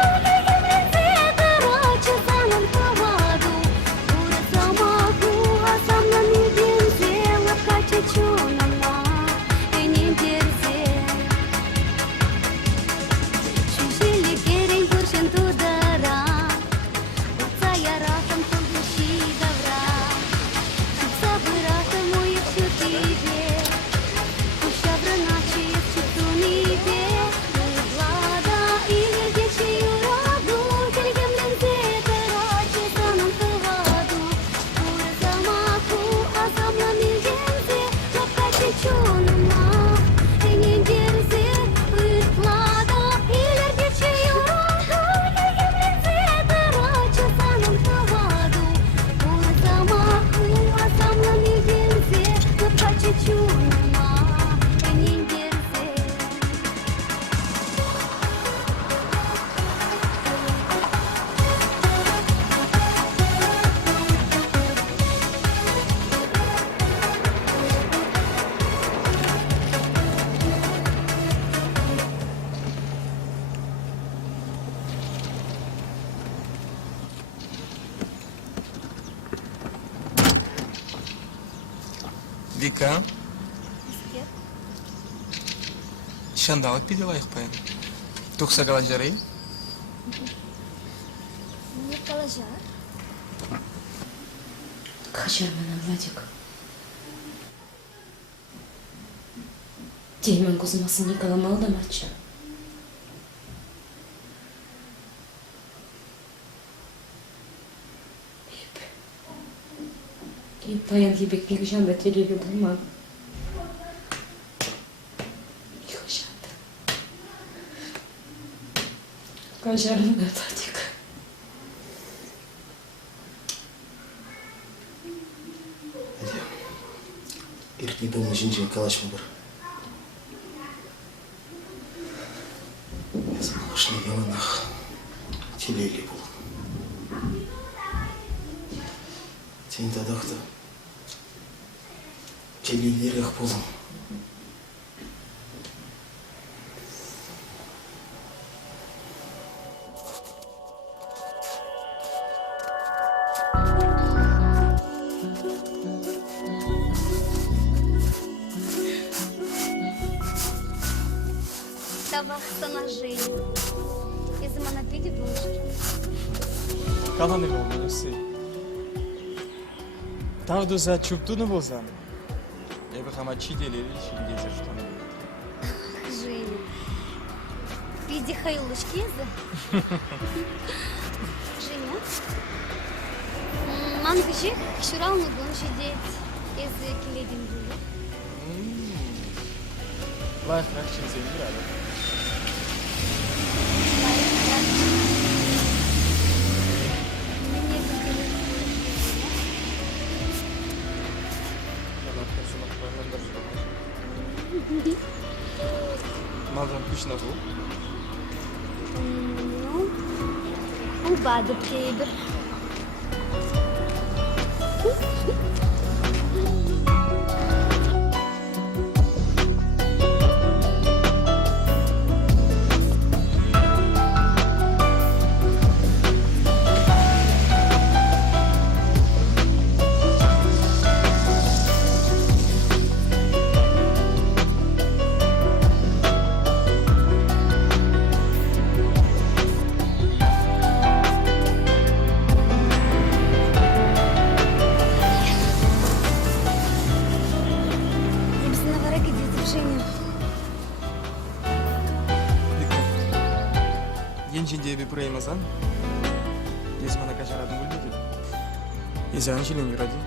Дика, Искер. шандалык пиде лайық паян. Тұқса қала жарай. Не положа. Хачар менен Владик. Деймін көзімасын не каламалы да матча. И паян ебекнег жанда телеге болман. Их жанда. Хачар менен Владик. Иртний дом жинжин калаш мыбыр. Замалашный яланах телели был. Тень тадахта телелерях болым. Тавахсана Женя. Из Манапиди Бунжир. Қаланы болмын өсі. Тағды за чүптуны болзан. Ебі қама чиделері шеңгезір жұтаны болды. Женя. Пиди хайлушки Женя. Мангыжи шуралны гонжи деть. Из келедим дули. Лайфрак чензен бірады. Малдан күшіна бұл. Ну, убадып кейбір. Енжінде ебі бұраймазан. Езмана қажарадың өлбеді. Езян желен юради.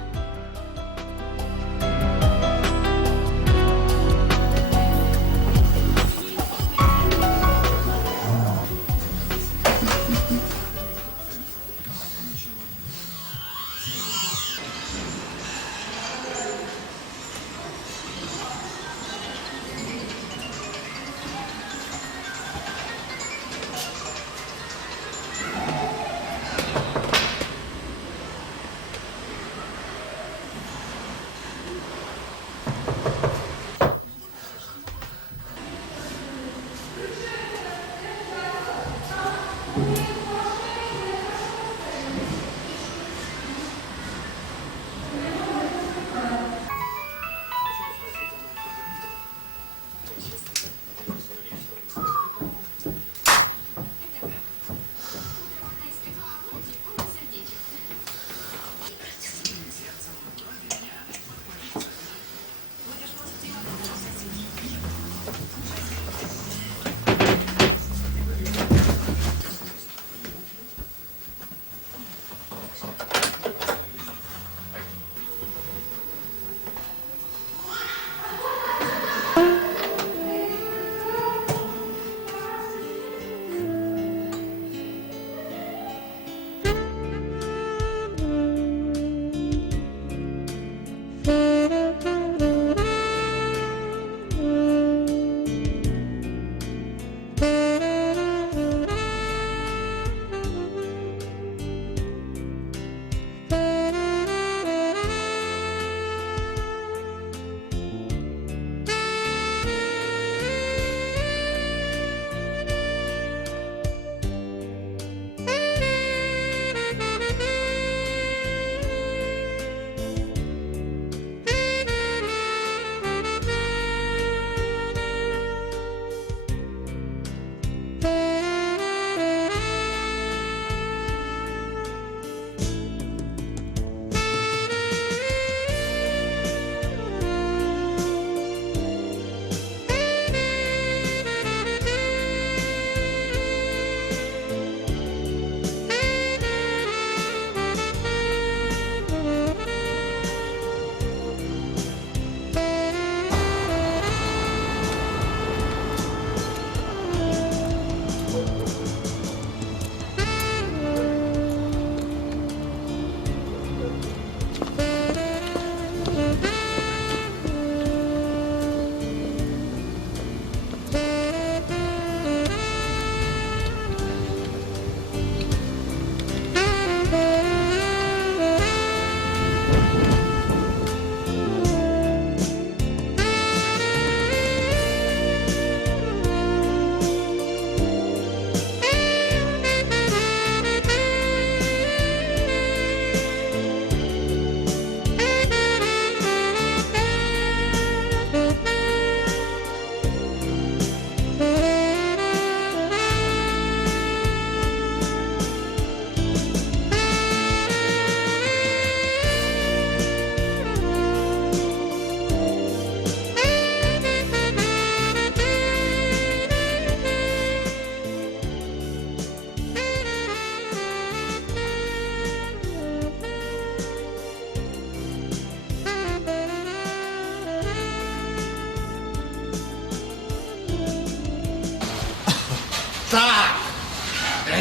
Так.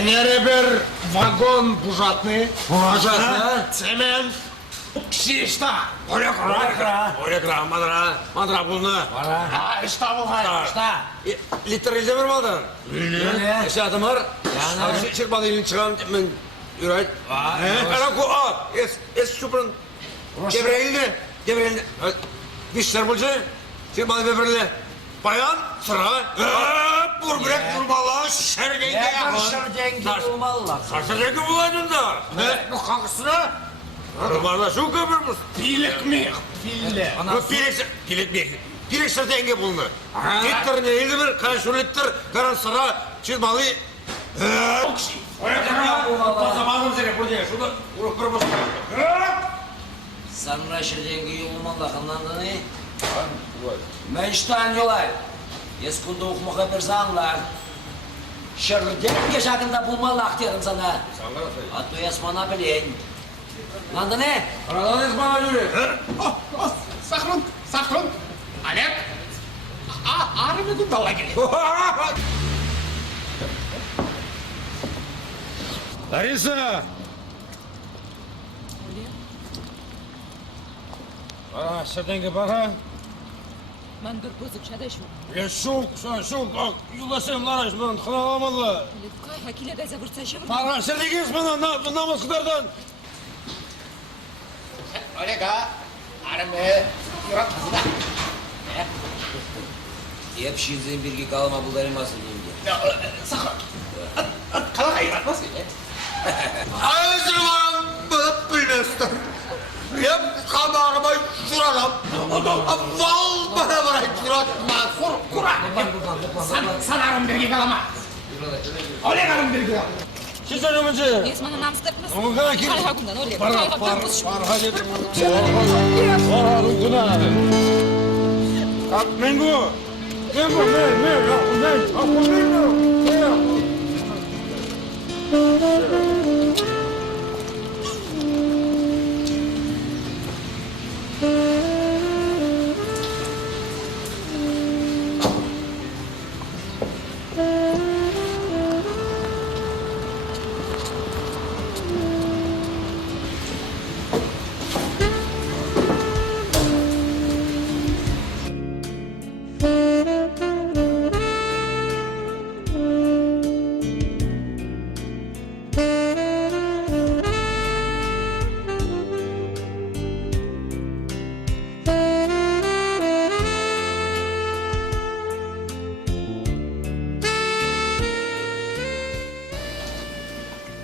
Нері бір вагон бужатный. Бужатный? Цемент. Шишта. Орекра, мадра бұлны. Ішта болған, ішта. Литр елде бір балдар. Еші атымар. Шербалы елін шығам, мен үрайт. Араку, ес шупырын. Дебірелді. Вишler бұлжы. Шербалы бебірлі. Bayan, sıra. Burbrek durmalı, şerdenge yakın. Şerdenge bulmalılar. Şerdenge bulaydın da. Ne? Bu kankısına? Rumada şu kömürmüş. Pilik mi? Pilik mi? Pilik şerdenge bulunu. Littir ne? 51 karan şu littir, karan sıra, çizmalı. Zamanım seni burada. Şurada vurup bir basın. Sanra şerdenge bulmalılar. Kanlandı ne? Ben işten yolay. Eskunda okumak edersanlar. Şerdenge şakında bulmalılar diyorum sana. Atı esmana bilin. Lan da ne? Aradan esmana yürü. Sahrın. Alep. Ağrı mı gün dala geliyor? Larisa! Şerdenge bana. Ben bir gözük şadaşım. Şuk. Yulasın Laraş, ben kınalamalı. Kay hakile gaza vursa Para, şerdenge esmana, namaz kıdardan. Olega, arımı, yurak kızına. Hep şiirden birgi kalma bularım asıl yenge. Sakın. Kalak yuratmaz ki. Ağzıman bılıp bilmezdim. Hep kamarıma şuradım. Val bana şuratma. Kura. Sana arım birgi kalama. Olega arım birgi kalama. Siz önümüzü. Esmanı namstıkmız. Ama kadar ki. Kay hakundan öyle. Para hadi. Para rukuna. Mengu.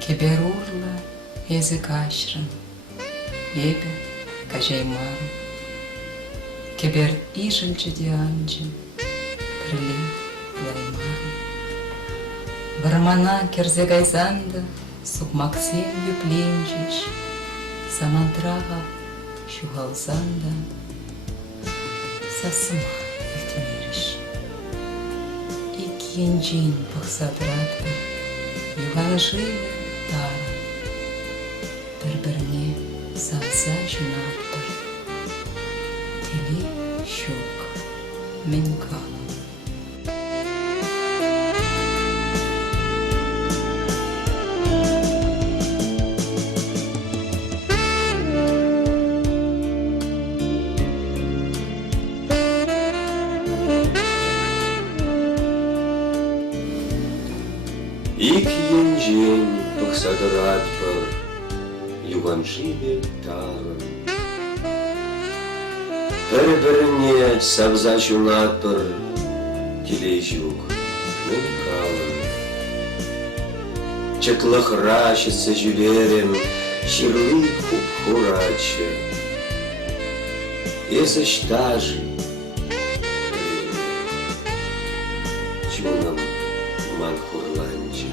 Keberurla язык aşırın, ebe kajaymarım. Keber işilçi diyancım, birli laymarım. Varmana kerze gayzanda, sukmaksen yüplenciş, samantraga şuhalzanda, sasıma iltimeriş. İkincin pıksadratı, yuvanışıyla Тара, бір-біріне салса жинақтыр. Теле шөк, мен қалым. Икенжен пықсадырат бір, юғаншибе тарын. Бір-біріне сабза жунат бір, келей жүк, мен қалын. Чықлық рашысы жүлерім, шырлы хуп хурачы. Есі штажы, чуным ман хурланчы.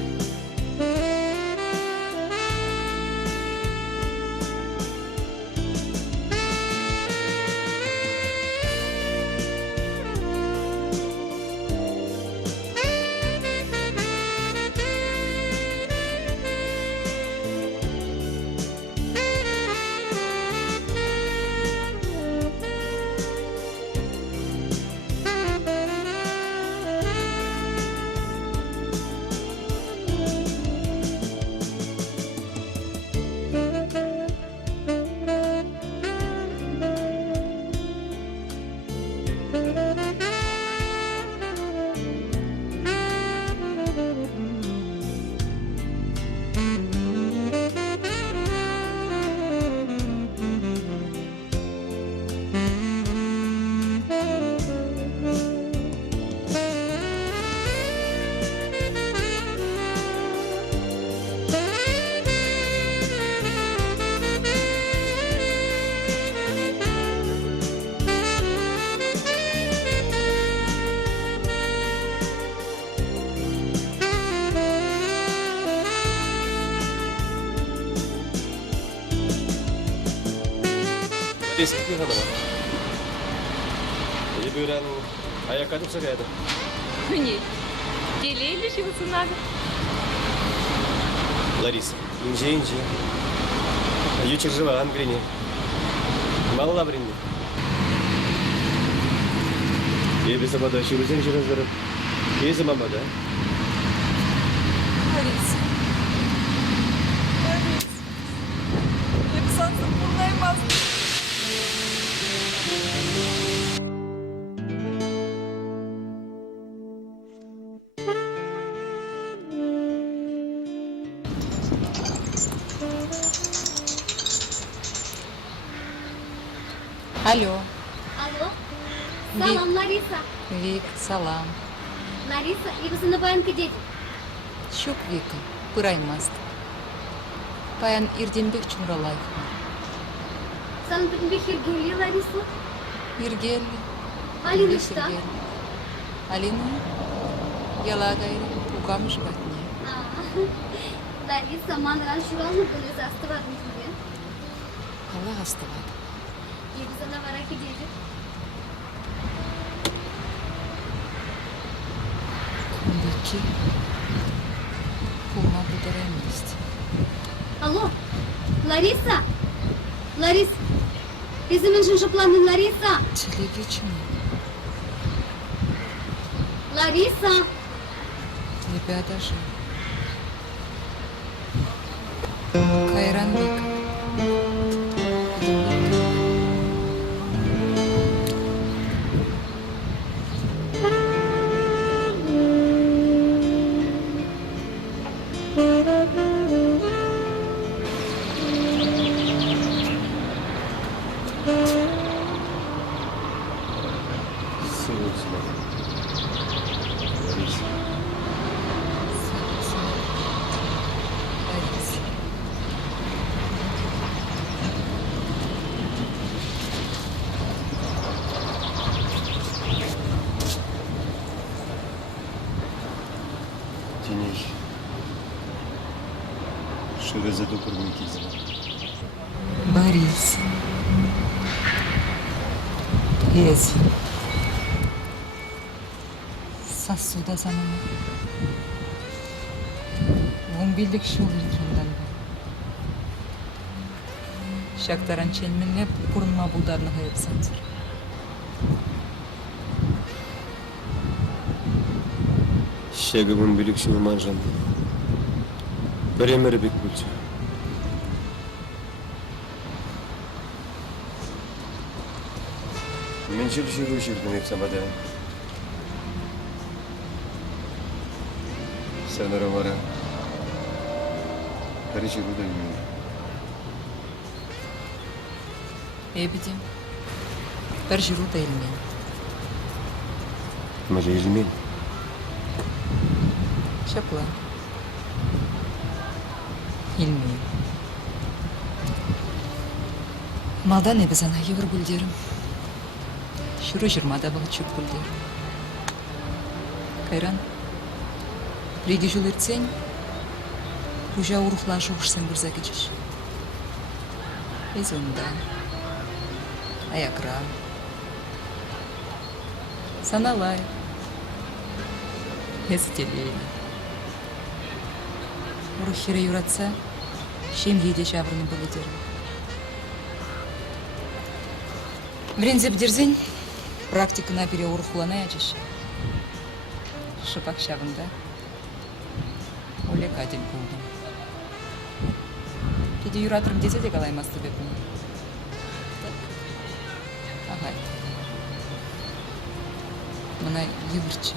Ескітпей ғана бар. Ебірән аяқ адып сұрайды. Мне. Делили чего-то надо. Лариса, инже. Ючер жива, ангрине. Мало времени. Ебі сабада шүрізен жүріздіріп. Езі мамада. Лариса. Yapsansa bunlaymaz. Алло, Алло. Салам, Лариса. Вик, салам. Лариса, ибісіні баян кедеді. Шук Вика, пыраймаст. Паян ирденбек чумралайх. Сан бүтінбе хергели, Лариса. Иргелли. Алина что? Алина? Ялагайри, угамыш батне. Лариса, манран шуралны были застывадын тебе. Аллах астывады. Ибісіні бара кедеді. Кундaki. Пулма будара вместе. Алло, Лариса? Ларис, bizim için şıplandın Larisa. Телевичем. Larisa. Ребята же. Кайран Вика. Теней. Шуреза докурмай кезі. Борис. Ез. Сосуда санама. Вумбилік шул екен Шактаран ченменлеп, курынма булдарны хайып сансыр. Шегі бұн білік шыл манжан. Біремері бек бөлчі. Мен жүру жүрдім еп сабада. Сән арамара. Кәрі жүру да үймейді. Эбидем. Бір жүру да елмен. Мәже елмен. Шапла. Елмен. Малдан эбіз ана евр гүлдерім. Шүрі жырмада бұл чүп гүлдерім. Кайран. Приги жыл ерцен, Ружа урухлашу ұшсен бірза кечеш. Ез ондан. Аякра. Саналай. Естелейді. Урухире юратса, шем еде жаврыны бұлыдерім. Мрензе бдерзен, практикына бере урухлана ячеш. Шыпак шавында. Олег адем болдым. Кеде юратырым десе де қалаймасты бепін. Ағай. Мына евірчі.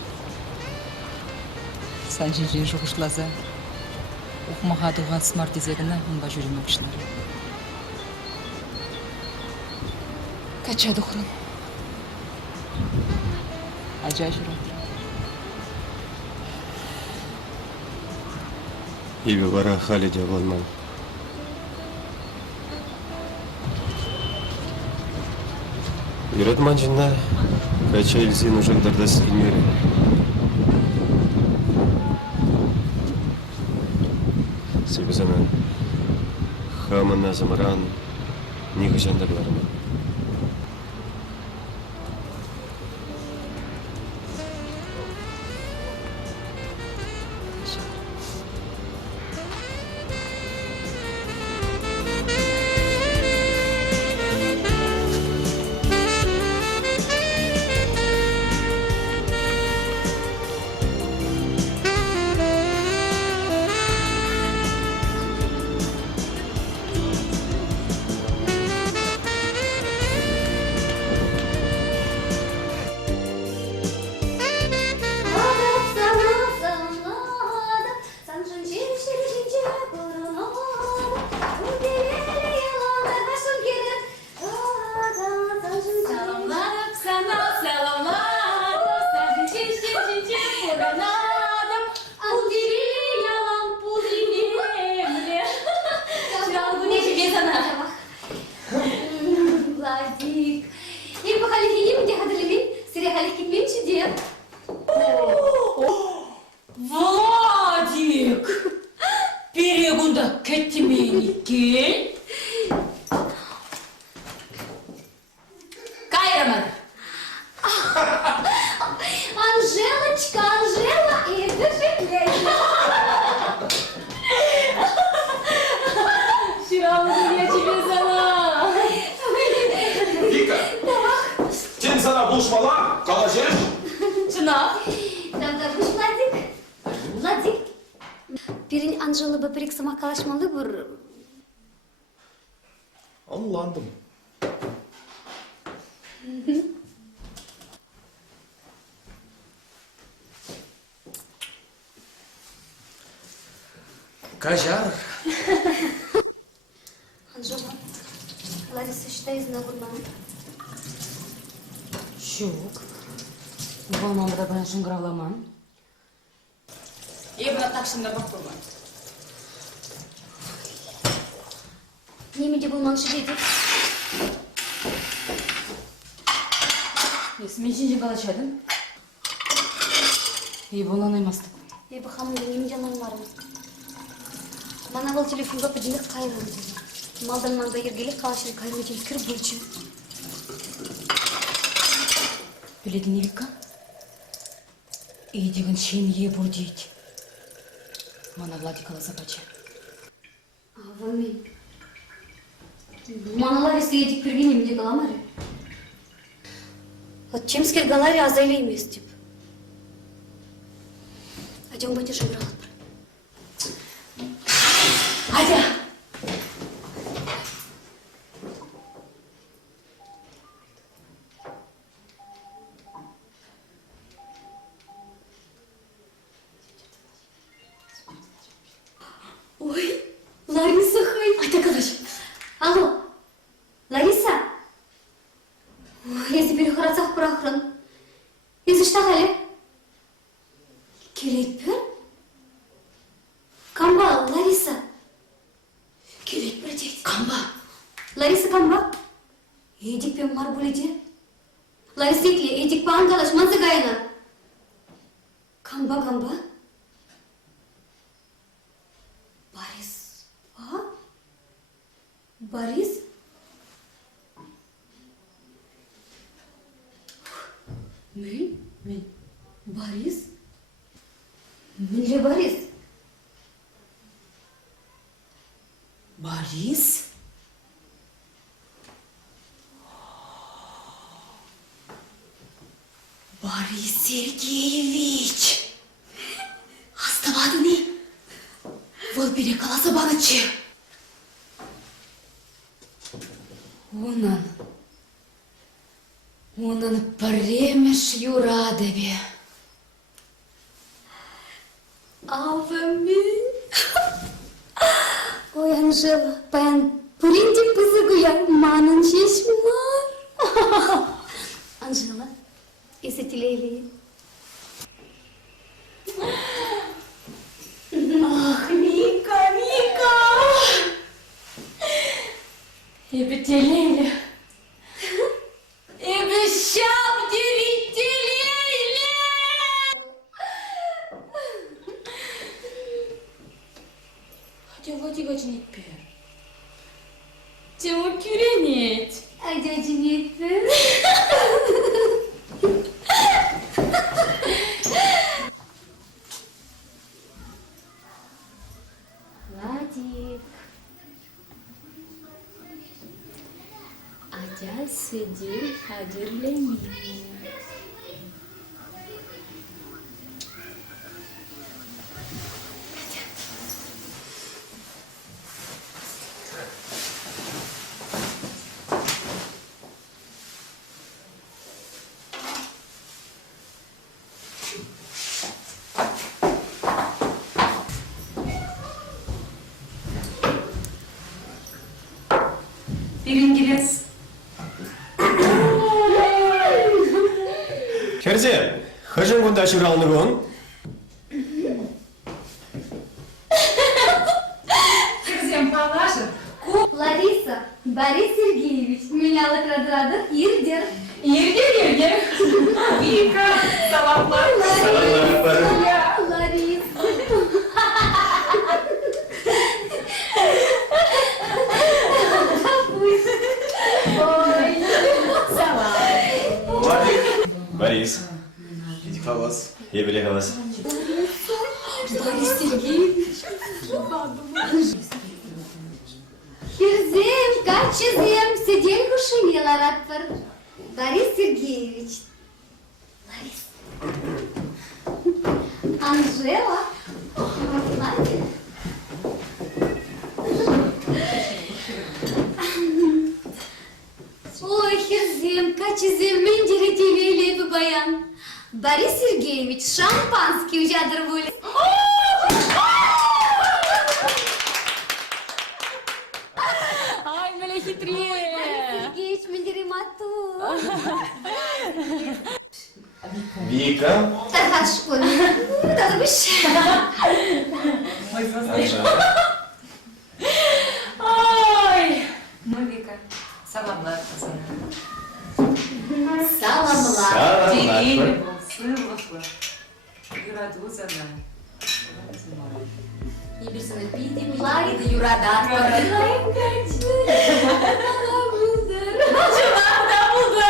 Санжин жин жоғышлаза. Оқымаға туған смарт дезегіні ұнба жүрім өкшінар. Качады құрын. Ажа жүратыр. Ебі бара халі де болман. Үйрет манжына кача елсен ұжыңдарда сілмері. Себізана хамына замаран неғы жандарларыма. Никель. Кайрамар. Анжелочка, Анжела, это же Леся. Şuramı ya sana. Вика! Сен сана buluşmalar, kalacağız. Çınar. Тогда буш Владик. Владик. Перин Анжела бапырик сама калашмалы бур. Anlandım. Кажар. Анжела, Лариса считай знакомая. Şok. Болмамда ben şıngıralamam. Ebra takşında bakırma. Неменде болманшы деді. Мен сен қалашадым. Болан аймастық. Ебі хамынды неменде алмарым. Мана бұл телефонға пөдінді қайрым деді. Малдан маңда ергелек қалашын қайрым етен кір бөлчім. Білетін Ерика? Деген шен е бұл дейді. Мана Владикала забача. Авамен. Мана Лариса едік берген неменде қаламары. От чемскер галари азайлы емес деп. Адяң бәте шыңырағат бір. Адя! Ой, Лариса хай. Айта қалаш. Алло, Лариса? Есі бері қарасақ бір ақырын. Есі штақ әлі? Келет бір? Камба, Лариса? Келет бір дейді. Камба! Лариса камба? Едік пен мар бөледе? Лариса екле, едік па аңғалаш мансы ғайына? Камба, камба? Борис, а? Борис? Мен? Борис? Менле Борис? Борис? Борис Сергеевич! Астабады не? Ол бере қаласа бағытшы. Онан премеш юрадове. Авамен. Ой, Анжела, паян пүрендеп бұзығыя манын шешмар. Анжела, есі тілейлейін. Ах, Мика, Мика! Ебетелейле. Ебещам дерителейле! Хотя Владика жинетпер. Тему күренет. Айда жинетпер. Владик. Адя сидю хадырлеми. Перенгелес. Herze, hajın bunda şuranlı gon. Всем положим. Лариса, Борис Сергеевич, меня лакрадрады Ирдер. Иргер. Вика, саламлар. Лариса. Кебеле хавас. Борис Сергеевич. Херзем, качезем, сидельку шумела раппер. Борис Сергеевич. Лариса. Анжела. Владимир. Ой, Херзем, качезем, мендери телелепи баян. Борис Сергеевич, шампанский ujadırvuli. Ай, бля, хитрее. Борис Сергеевич, мендери мату. Вика. Тархат школьный. Да, выше. Ой! Ну, Вика, саламлар, пацаны. Саламлар. Деревья был, сырлықлы. Юраду зана. И bir sana bildiğim laydı yuradan. Civarda budur.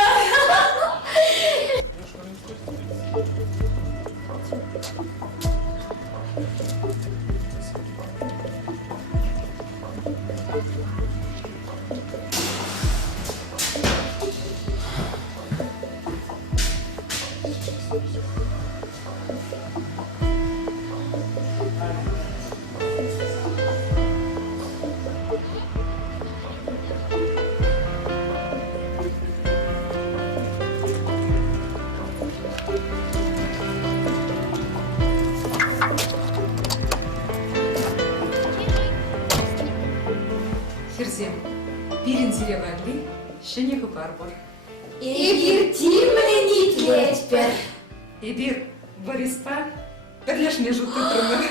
Херзем, пирин зеревагли, шенеғы бар бор. Егер тимлі нитлетпер. Ебир, Бориспа, бірлешме жұтты тұрмыр.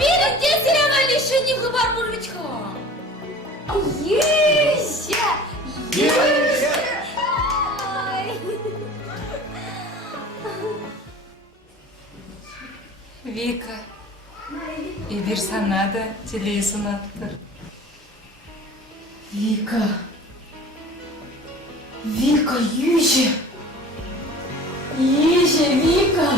Birinde Süleyman'la şunniği var Burgıçko. Yüce! Yüce! Ay! Вика, Ебир санада телесін аттыр. Вика. Вика, Южа. Южа, Вика.